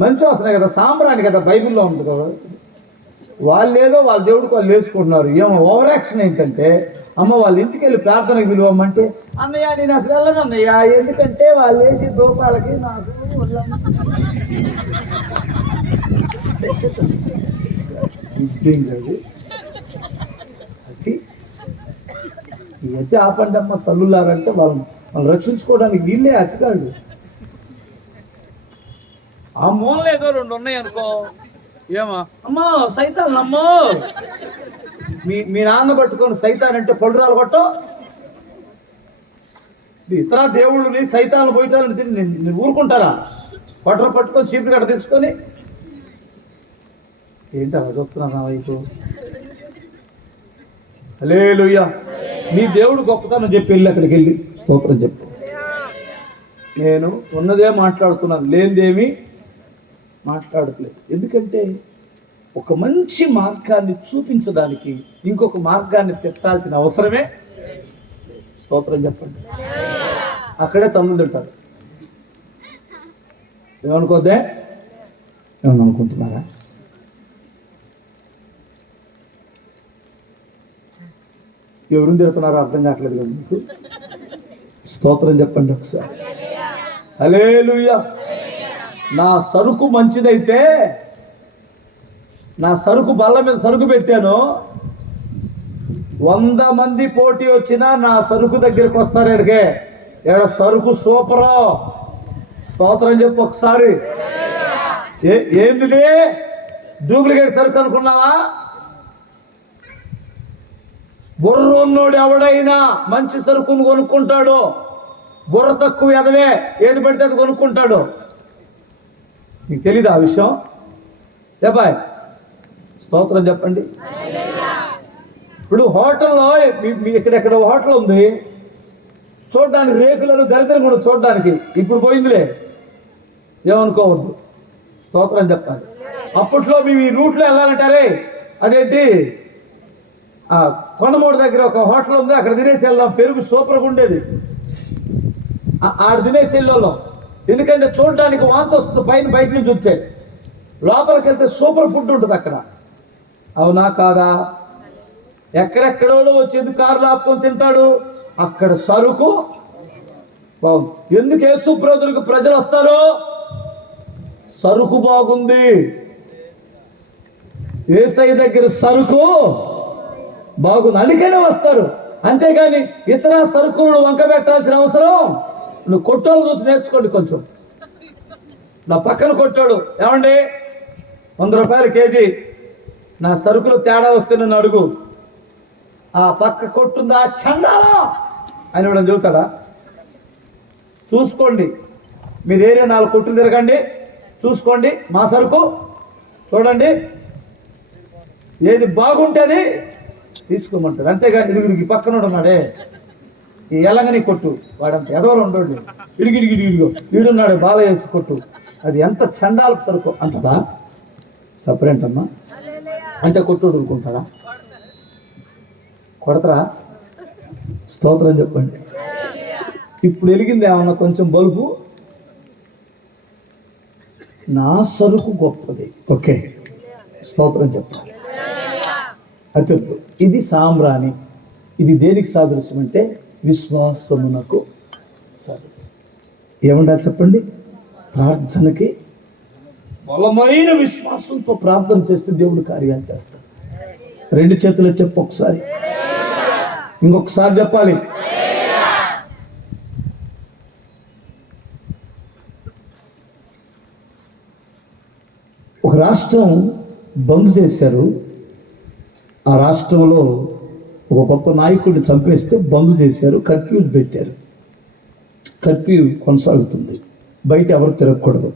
మంచి వాసనే కదా, సాంబ్రాణి కదా, బైబిల్లో ఉంది కదా. వాళ్ళు ఏదో వాళ్ళ దేవుడికి వాళ్ళు వేసుకుంటున్నారు. ఏమో ఓవర్ యాక్షన్ ఏంటంటే, అమ్మ వాళ్ళ ఇంటికి వెళ్ళి ప్రార్థనకు పిలువమ్మంటే, అన్నయ్య నేను అసలు వెళ్ళను అన్నయ్య, ఎందుకంటే వాళ్ళు వేసి దూపాలకి నాకు ఈ అతి ఆపండి అమ్మ తల్లులారంటే వాళ్ళు రక్షించుకోవడానికి వీళ్ళే అతికాడు. ఆ మూలలో ఏదో 2 ఉన్నాయి అనుకో, ఏమో అమ్మో సైతాన్ అమ్మో, మీ నాన్న పట్టుకొని సైతాన్ అంటే పడురాలు కొట్ట. ఇతర దేవుళ్ళని సైతాన్ని పోయిటాలని నేను ఊరుకుంటారా? కొట్టర పట్టుకొని చీపురు కట్ట తీసుకొని ఏంటి అలా చెప్తున్నా నా వైపు? హల్లెలూయా. నీ దేవుడు గొప్పతనం చెప్పి వెళ్ళి అక్కడికి వెళ్ళి స్తోత్రం చెప్పు. నేను ఉన్నదే మాట్లాడుతున్నాను, లేనిదేమీ మాట్లాడట్లేదు. ఎందుకంటే ఒక మంచి మార్గాన్ని చూపించడానికి ఇంకొక మార్గాన్ని పెట్టాల్సిన అవసరమే. స్తోత్రం చెప్పండి. అక్కడే తమ్ముడు తింటారు. ఏమనుకోద్దే? ఏమన్నా అనుకుంటున్నారా? ఎవరిని తిడుతున్నారో అర్థం కావట్లేదు కదా మీకు. స్తోత్రం చెప్పండి ఒకసారి. హల్లెలూయా. నా సరుకు మంచిదైతే, నా సరుకు బల్ల మీద సరుకు పెట్టాను, 100 మంది పోటీ వచ్చినా నా సరుకు దగ్గరికి వస్తారు. ఎడికే ఏడ సరుకు సూపరు. స్తోత్రం చెప్పు ఒకసారి. ఏంటిది? డూప్లికేట్ సరుకు అనుకున్నావా? బుర్రన్నోడు ఎవడైనా మంచి సరుకును కొనుక్కుంటాడు. బుర్ర తక్కువ ఎదవే ఏది పడితే అది కొనుక్కుంటాడు. నీకు తెలీదు ఆ విషయం? చెప్పాయ్. స్తోత్రం చెప్పండి. ఇప్పుడు హోటల్లో ఇక్కడెక్కడ హోటల్ ఉంది చూడడానికి, రేకులను దరిద్రం కూడా చూడడానికి. ఇప్పుడు పోయిందిలే, ఏమనుకోవద్దు. స్తోత్రం చెప్పాలి. అప్పట్లో మేము ఈ రూట్లో వెళ్ళాలంటారే, అదేంటి కొండమూడు దగ్గర ఒక హోటల్ ఉంది, అక్కడ తినేసి వెళ్దాం, పెరుగు సూపర్గా ఉండేది. ఆడ తినేసి వెళ్ళాం. ఎందుకంటే చూడడానికి వాంతి వస్తుంది పైన, బయట నుంచి చూస్తే. లోపలికి వెళ్తే సూపర్ ఫుడ్ ఉంటుంది అక్కడ. అవునా కాదా? ఎక్కడెక్కడో వచ్చేది కార్లు ఆపుకొని తింటాడు. అక్కడ సరుకు బాగుంది. ఎందుకు యేసు ప్రభువుకి ప్రజలు వస్తారు? సరుకు బాగుంది. యేసయ్య దగ్గర సరుకు బాగుంది, అందుకనే వస్తారు. అంతేగాని ఇతర సరుకులను వంక పెట్టాల్సిన అవసరం. నువ్వు కొట్టోలు చూసి నేర్చుకోండి కొంచెం. నా పక్కన కొట్టాడు, ఏమండి 100 రూపాయలు కేజీ, నా సరుకులు తేడా వస్తే నన్ను అడుగు. ఆ పక్క కొట్టుందా చండాలా అని ఇవ్వడం చెబుతాడా? చూసుకోండి, మీరు ఏరియా 4 కొట్టులు తిరగండి, చూసుకోండి మా సరుకు చూడండి, ఏది బాగుంటుంది తీసుకోమంటారు. అంతేగాని ఇరుగురికి పక్కన ఉన్నాడే ఈ ఎలంగని కొట్టు, వాడంత ఎదవలు ఉండోండి, ఇడిగిడిగిడిగిడిగో వీడున్నాడు బాలయేసు కొట్టు, అది ఎంత చండాలకు సరుకు అంటదా? సపరేట్ అమ్మా అంటే కొట్టు ఊరుకుంటాడా? కొడతారా? స్తోత్రం చెప్పండి. ఇప్పుడు వెలిగింది ఏమన్నా కొంచెం బల్బు, నా సరుకు గొప్పది. ఓకే, స్తోత్రం చెప్పాలి. అది ఇది సాంబ్రాణి. ఇది దేనికి సాదృశ్యం అంటే విశ్వాసమునకు సాదృశ్యం. ఏమంటారు చెప్పండి? ప్రార్థనకి బలమైన విశ్వాసంతో ప్రార్థన చేస్తే దేవుడు కార్యాలు చేస్తాడు. రెండు చేతులు చెప్పు ఒకసారి, ఇంకొకసారి చెప్పాలి. ఒక రాష్ట్రం బంద్ చేశారు. ఆ రాష్ట్రంలో ఒక గొప్ప నాయకుడిని చంపేస్తే బంద్ చేశారు, కర్ఫ్యూ పెట్టారు. కర్ఫ్యూ కొనసాగుతుంది, బయట ఎవరు తిరగకూడదు.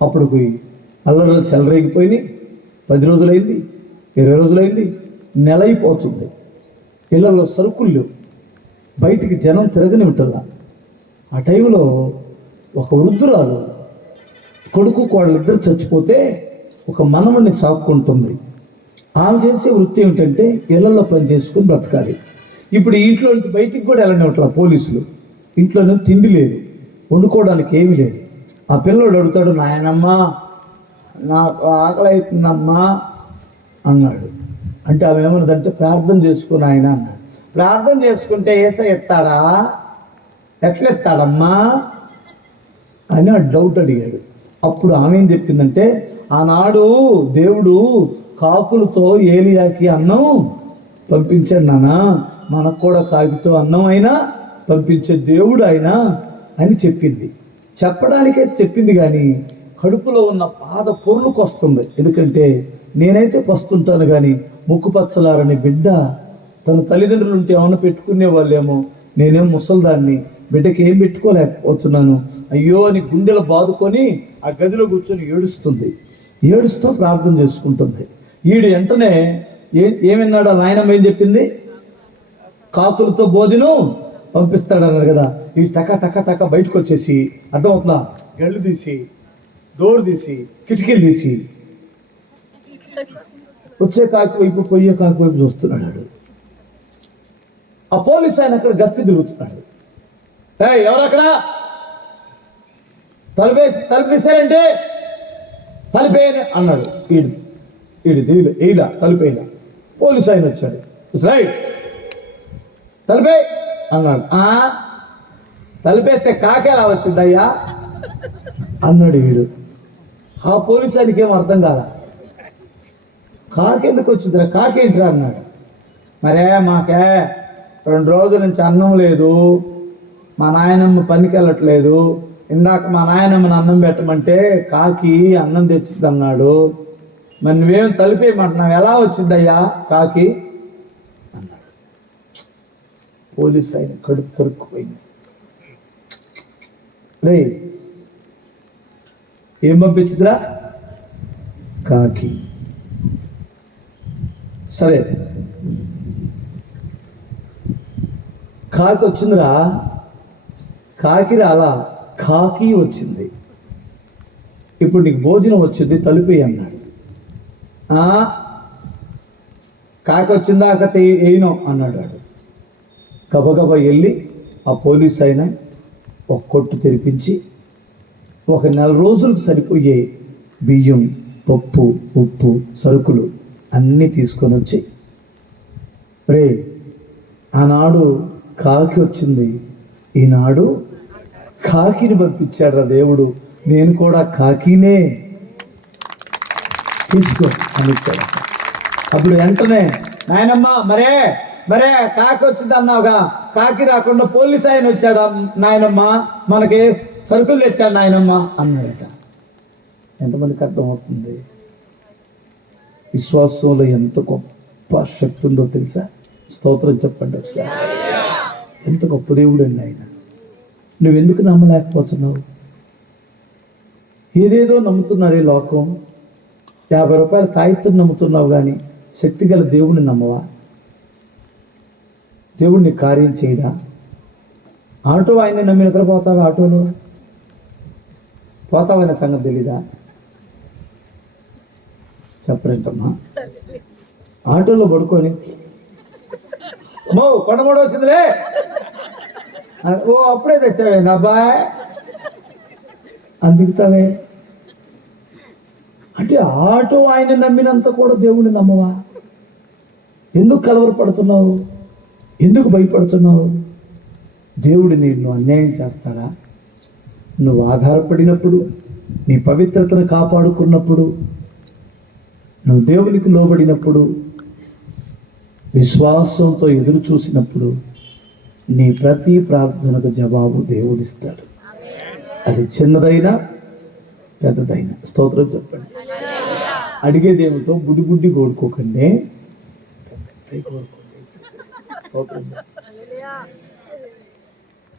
అప్పుడు అల్లర్లు చెలరేగిపోయినాయి. 10 రోజులైంది, 20 రోజులైంది, నెల అయిపోతుంది. ఇళ్లలో సరుకులు లేవు, బయటికి జనం తిరగనివ్వటల్లా. ఆ టైంలో ఒక వృద్ధురాలు కొడుకు కోడలిద్దరు చచ్చిపోతే ఒక మనవడిని చాక్కుంటుంది. ఆమె చేసే వృత్తి ఏమిటంటే ఇళ్లలో పని చేసుకుని బ్రతకాలి. ఇప్పుడు ఇంట్లో నుంచి బయటికి కూడా వెళ్ళనివ్వట్లా పోలీసులు. ఇంట్లోనే తిండి లేదు, వండుకోవడానికి ఏమీ లేదు. ఆ పిల్లోడు అడుగుతాడు, నాయనమ్మ నాకు ఆకలి అవుతుందమ్మా అన్నాడు. అంటే ఆమె ఏమన్నదంటే ప్రార్థన చేసుకుని ఆయన అన్నాడు. ప్రార్థన చేసుకుంటే ఏసై ఎత్తాడా? ఎట్లా ఎత్తాడమ్మా అని ఆ డౌట్ అడిగాడు. అప్పుడు ఆమె ఏం చెప్పిందంటే, ఆనాడు దేవుడు కాకులతో ఏలియాకి అన్నం పంపించాడు నాన్న, మనకు కూడా కాకితో అన్నం అయినా పంపించే దేవుడు ఆయన అని చెప్పింది. చెప్పడానికే చెప్పింది, కానీ కడుపులో ఉన్న బాధ పొర్లుకు వస్తుంది. ఎందుకంటే నేనైతే పస్తుంటాను, కానీ ముక్కుపచ్చలారని బిడ్డ తన తల్లిదండ్రులు ఉంటే ఏమన్నా పెట్టుకునే వాళ్ళేమో, నేనేం ముసల్దాన్ని, బిడ్డకి ఏం పెట్టుకోలేకపోతున్నాను, అయ్యో అని గుండెలు బాదుకొని ఆ గదిలో కూర్చొని ఏడుస్తుంది. ఏడుస్తూ ప్రార్థన చేసుకుంటుంది. ఈడు వెంటనే ఏమన్నాడు? నాయనమ్మ ఏం చెప్పింది? కాకులతో భోజనం పంపిస్తాడన్నారు కదా. ఈ టక టక టక బయటకు వచ్చేసి, అర్థమవుతుందా, గళ్ళు తీసి, డోర్ తీసి, కిటికీలు తీసి వచ్చే కాకి వైపు పోయే కాకి వైపు చూస్తున్నాడు. ఆ పోలీస్ ఆయన అక్కడ గస్తీ తిరుగుతున్నాడు. ఎవరక్కడ? తలుపు తీసారంటే తలుపేయని అన్నాడు. ఈడు ఇలా తలుపేలా. పోలీస్ ఆయన వచ్చాడు. తలుపే అన్నాడు. తలుపేస్తే కాకి ఎలా వచ్చిందయ్యా అన్నాడు వీడు. ఆ పోలీస్ ఆయనకి ఏం అర్థం కాల. కాకి ఎందుకు వచ్చిందిరా, కాకేంటిరా అన్నాడు. మరే మాకే 2 రోజుల నుంచి అన్నం లేదు, మా నాయనమ్మ పనికి వెళ్ళట్లేదు, ఇందాక మా నాయనమ్మని అన్నం పెట్టమంటే కాకి అన్నం తెచ్చింది అన్నాడు, మరి నువ్వేం తలిపేయమంటున్నావు, ఎలా వచ్చిందయ్యా కాకి అన్నాడు. పోలీస్ ఆయన కడుపు తరుక్కుపోయింది. రే ఏం పంపించిందిరా? కాకి. సరే కాకి వచ్చిందిరా, కాకి రాలా, కాకి వచ్చింది. ఇప్పుడు నీకు భోజనం వచ్చింది, తలుపే అన్నాడు. కాకి వచ్చిందాక వేయను అన్నాడు వాడు. గబగబా వెళ్ళి ఆ పోలీస్ ఆయన ఒక కొట్టు తెరిపించి 1 నెల రోజులకు సరిపోయే బియ్యం, పప్పు, ఉప్పు, సరుకులు అన్నీ తీసుకొని వచ్చి, రే ఆనాడు కాకి వచ్చింది, ఈనాడు కాకిని బతికిచ్చాడు రా దేవుడు, నేను కూడా కాకినే తీసుకో అని ఇచ్చాడు. అప్పుడు వెంటనే నాయనమ్మ మరే కాకి వచ్చింది అన్నావుగా, కాకి రాకుండా పోలీస్ ఆయన వచ్చాడు నాయనమ్మ, మనకి సరుకులు తెచ్చాడు నాయనమ్మ అన్నాడట. ఎంతమందికి అర్థమవుతుంది? విశ్వాసంలో ఎంత గొప్ప శక్తి ఉందో తెలుసా? స్తోత్రం చెప్పండి ఒకసారి. ఎంత గొప్ప దేవుడు అండి ఆయన. నువ్వెందుకు నమ్మలేకపోతున్నావు? ఏదేదో నమ్ముతున్నారే లోకం. 50 రూపాయల తాయిత్తుని నమ్ముతున్నావు, కానీ శక్తి గల దేవుడిని నమ్మవా? దేవుడిని కార్యం చేయడా? ఆటో ఆయన్ని నమ్మి నిద్రపోతావా? ఆటోలో పోతావైన సంగతి తెలీదా? చెప్పరేంటమ్మా? ఆటోలో పడుకొని కొండమూడ వచ్చిందిలే, ఓ అప్పుడే తెచ్చావే అబ్బాయ్ అందుకుతావే అంటే ఆటో ఆయన నమ్మినంత కూడా దేవుడిని నమ్మవా? ఎందుకు కలవరపడుతున్నావు? ఎందుకు భయపడుతున్నావు? దేవుడు నిన్ను అన్యాయం చేస్తాడా? నువ్వు ఆధారపడినప్పుడు, నీ పవిత్రతను కాపాడుకున్నప్పుడు, నువ్వు దేవునికి లోబడినప్పుడు, విశ్వాసంతో ఎదురు చూసినప్పుడు నీ ప్రతి ప్రార్థనకు జవాబు దేవుడిస్తాడు. అది చిన్నదైనా పెద్దదైనా. స్తోత్రం చెప్పండి. అడిగేదేమిటో బుడ్డి బుడ్డి కోరుకోకండి,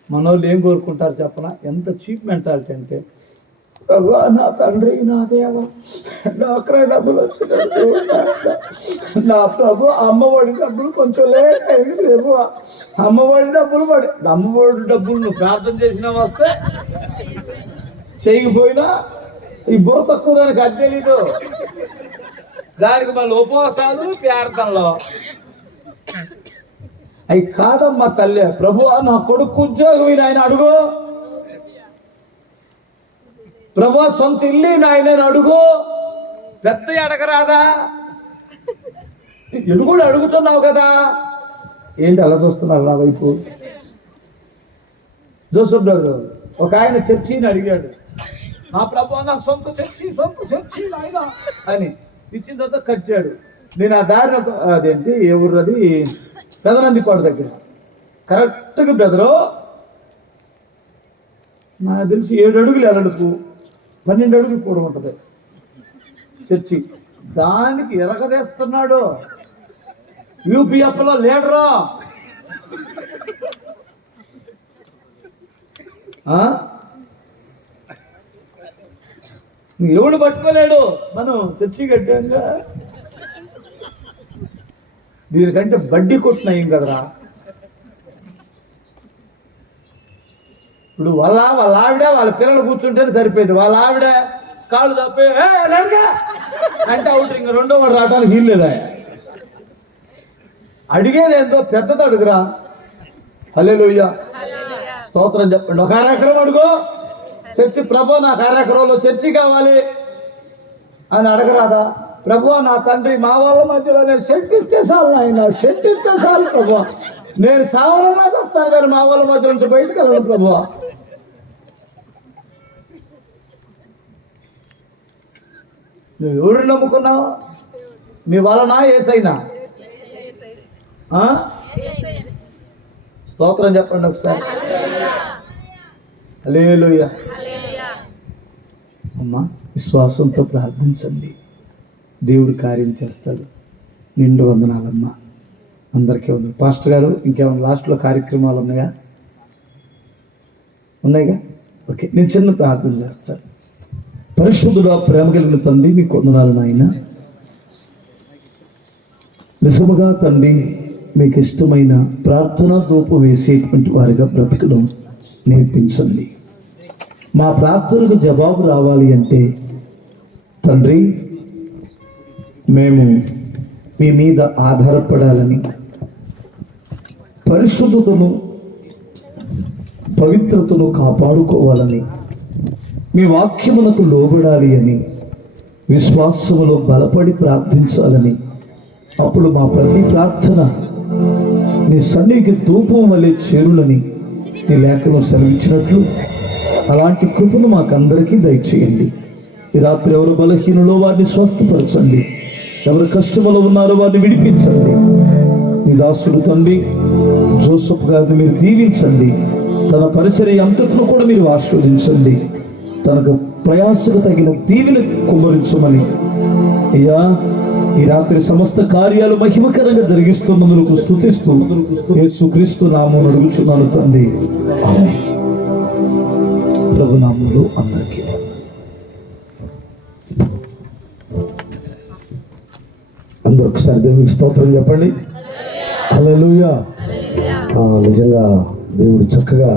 మనోళ్ళు ఏం కోరుకుంటారు చెప్పనా? ఎంత చీప్ మెంటాలిటీ అంటే, ప్రభా నా తండ్రి, నా దేవ, డాక్టర్ డబ్బులు వచ్చినట్టు, నా ప్రభు అమ్మఒడి డబ్బులు కొంచెం లేట్ అయింది, ప్రభు అమ్మఒడి డబ్బులు అమ్మఒడి డబ్బులు నువ్వు ప్రార్థన చేసినా వస్తే చేయకపోయినా ఈ బుర్ర తక్కువ దానికి అది తెలీదు. దానికి మళ్ళీ ఉపవాసాలు ప్రార్థనలో అవి కాదమ్మా తల్లి. ప్రభు నా కొడుకు ఉద్యోగం ఆయన అడుగు, ప్రభు సొంత ఇల్లు నాయన అడుగు, పెద్ద అడగరాదా? ఇది కూడా అడుగుతున్నావు కదా, ఏంటి అలా చూస్తున్నారు నా వైపు? జోసఫ్ బ్రదర్ ఒక ఆయన చర్చిని అడిగాడు, నా ప్రభు నాకు సొంత చర్చి నాయన అని. ఇచ్చిన తర్వాత కట్టాడు. నేను ఆ దారిన, అదేంటి ఏ ఊరు అది, పెదనందిపాడు దగ్గర, కరెక్ట్గా బ్రదరు నాకు తెలిసి 7 అడుగులు ఎరడుపు, 12 అడుగులు కూడా ఉంటుంది చర్చి. దానికి ఎరగదేస్తున్నాడు. యూపీఎఫ్లో లీడరు, ఎవడు పట్టుకోలేడు. మనం చర్చి కట్టాక దీనికంటే బడ్డీ కొట్టినాం కదరా. ఇప్పుడు వాళ్ళ ఆవిడ వాళ్ళ పిల్లలు కూర్చుంటేనే సరిపోయింది. వాళ్ళ ఆవిడ కాళ్ళు తప్పి అంటే అవుట్, ఇంక రెండో వాడు రావడానికి వీల్లేదా? అడిగేది ఎంతో పెద్దది అడుగురా. హల్లెలూయా, స్తోత్రం చెప్పండి. ఒక 1/2 ఎకరం అడుగు. చర్చి, ప్రభు నాకు 1/2 ఎకరంలో చర్చి కావాలి అని అడగరాదా? ప్రభు నా తండ్రి, మా వాళ్ళ మధ్యలో నేను షెడ్ ఇస్తే చాలు ఆయన, షెడ్ ఇస్తే చాలు ప్రభు, నేను సావనన్నా చేస్తాను కానీ మా వాళ్ళ మధ్య నుంచి బయటకు వెళ్ళను ప్రభు. నువ్వు ఎవరు నమ్ముకున్నావు? మీ వలన యేసయ్యనా? స్తోత్రం చెప్పండి ఒకసారి. హల్లెలూయా. అమ్మా విశ్వాసంతో ప్రార్థించండి, దేవుడు కార్యం చేస్తాడు. నిండు వందనాలమ్మా. అందరికీ ఉంది. పాస్టర్ గారు ఇంకేమైనా లాస్ట్లో కార్యక్రమాలు ఉన్నాయా? ఉన్నాయిగా, ఓకే. నేను చిన్న ప్రార్థన చేస్తాను. పరిశుద్ధుడా, ప్రేమ కలిగిన తండ్రి, మీకు వందనాలు నాయన. నిజముగా తండ్రి, మీకు ఇష్టమైన ప్రార్థన ధూపం వేసేటువంటి వారిగా బ్రతుకును నేర్పించండి. మా ప్రార్థనకు జవాబు రావాలి అంటే తండ్రి, మేము మీ మీద ఆధారపడాలని, పరిశుద్ధతను పవిత్రతను కాపాడుకోవాలని, మీ వాక్యములకు లోబడాలి అని, విశ్వాసములో బలపడి ప్రార్థించాలని, అప్పుడు మా ప్రతి ప్రార్థన నీ సన్నిధికి ధూపం వలె చేరులని నీ లేఖను సెలవించినట్లు అలాంటి కృపను మాకందరికీ దయచేయండి. ఈ రాత్రి ఎవరు బలహీనులో వారిని స్వస్థపరచండి, ఎవరు కష్టములో ఉన్నారో వారిని విడిపించండి. నీ దాసుడు తండ్రి జోసఫ్ గారిని మీరు దీవించండి. తన పరిచర్య అంతట్లో కూడా మీరు ఆశీర్వదించండి. తనకు ప్రయాసకు తగిన దీవెన కుమ్మరించమని అయ్యా, ఈ రాత్రి సమస్త కార్యాలు మహిమకరంగా జరిగిస్తున్నందుకు స్తుతిస్తూ యేసుక్రీస్తు నామమున అడుగుచున్నాను తండ్రి, ఆమేన్. ప్రభు నామములో అందరికీ అందరూ ఒకసారి దేవునికి స్తోత్రం చెప్పండి. హల్లెలూయా. నిజంగా దేవుడు చక్కగా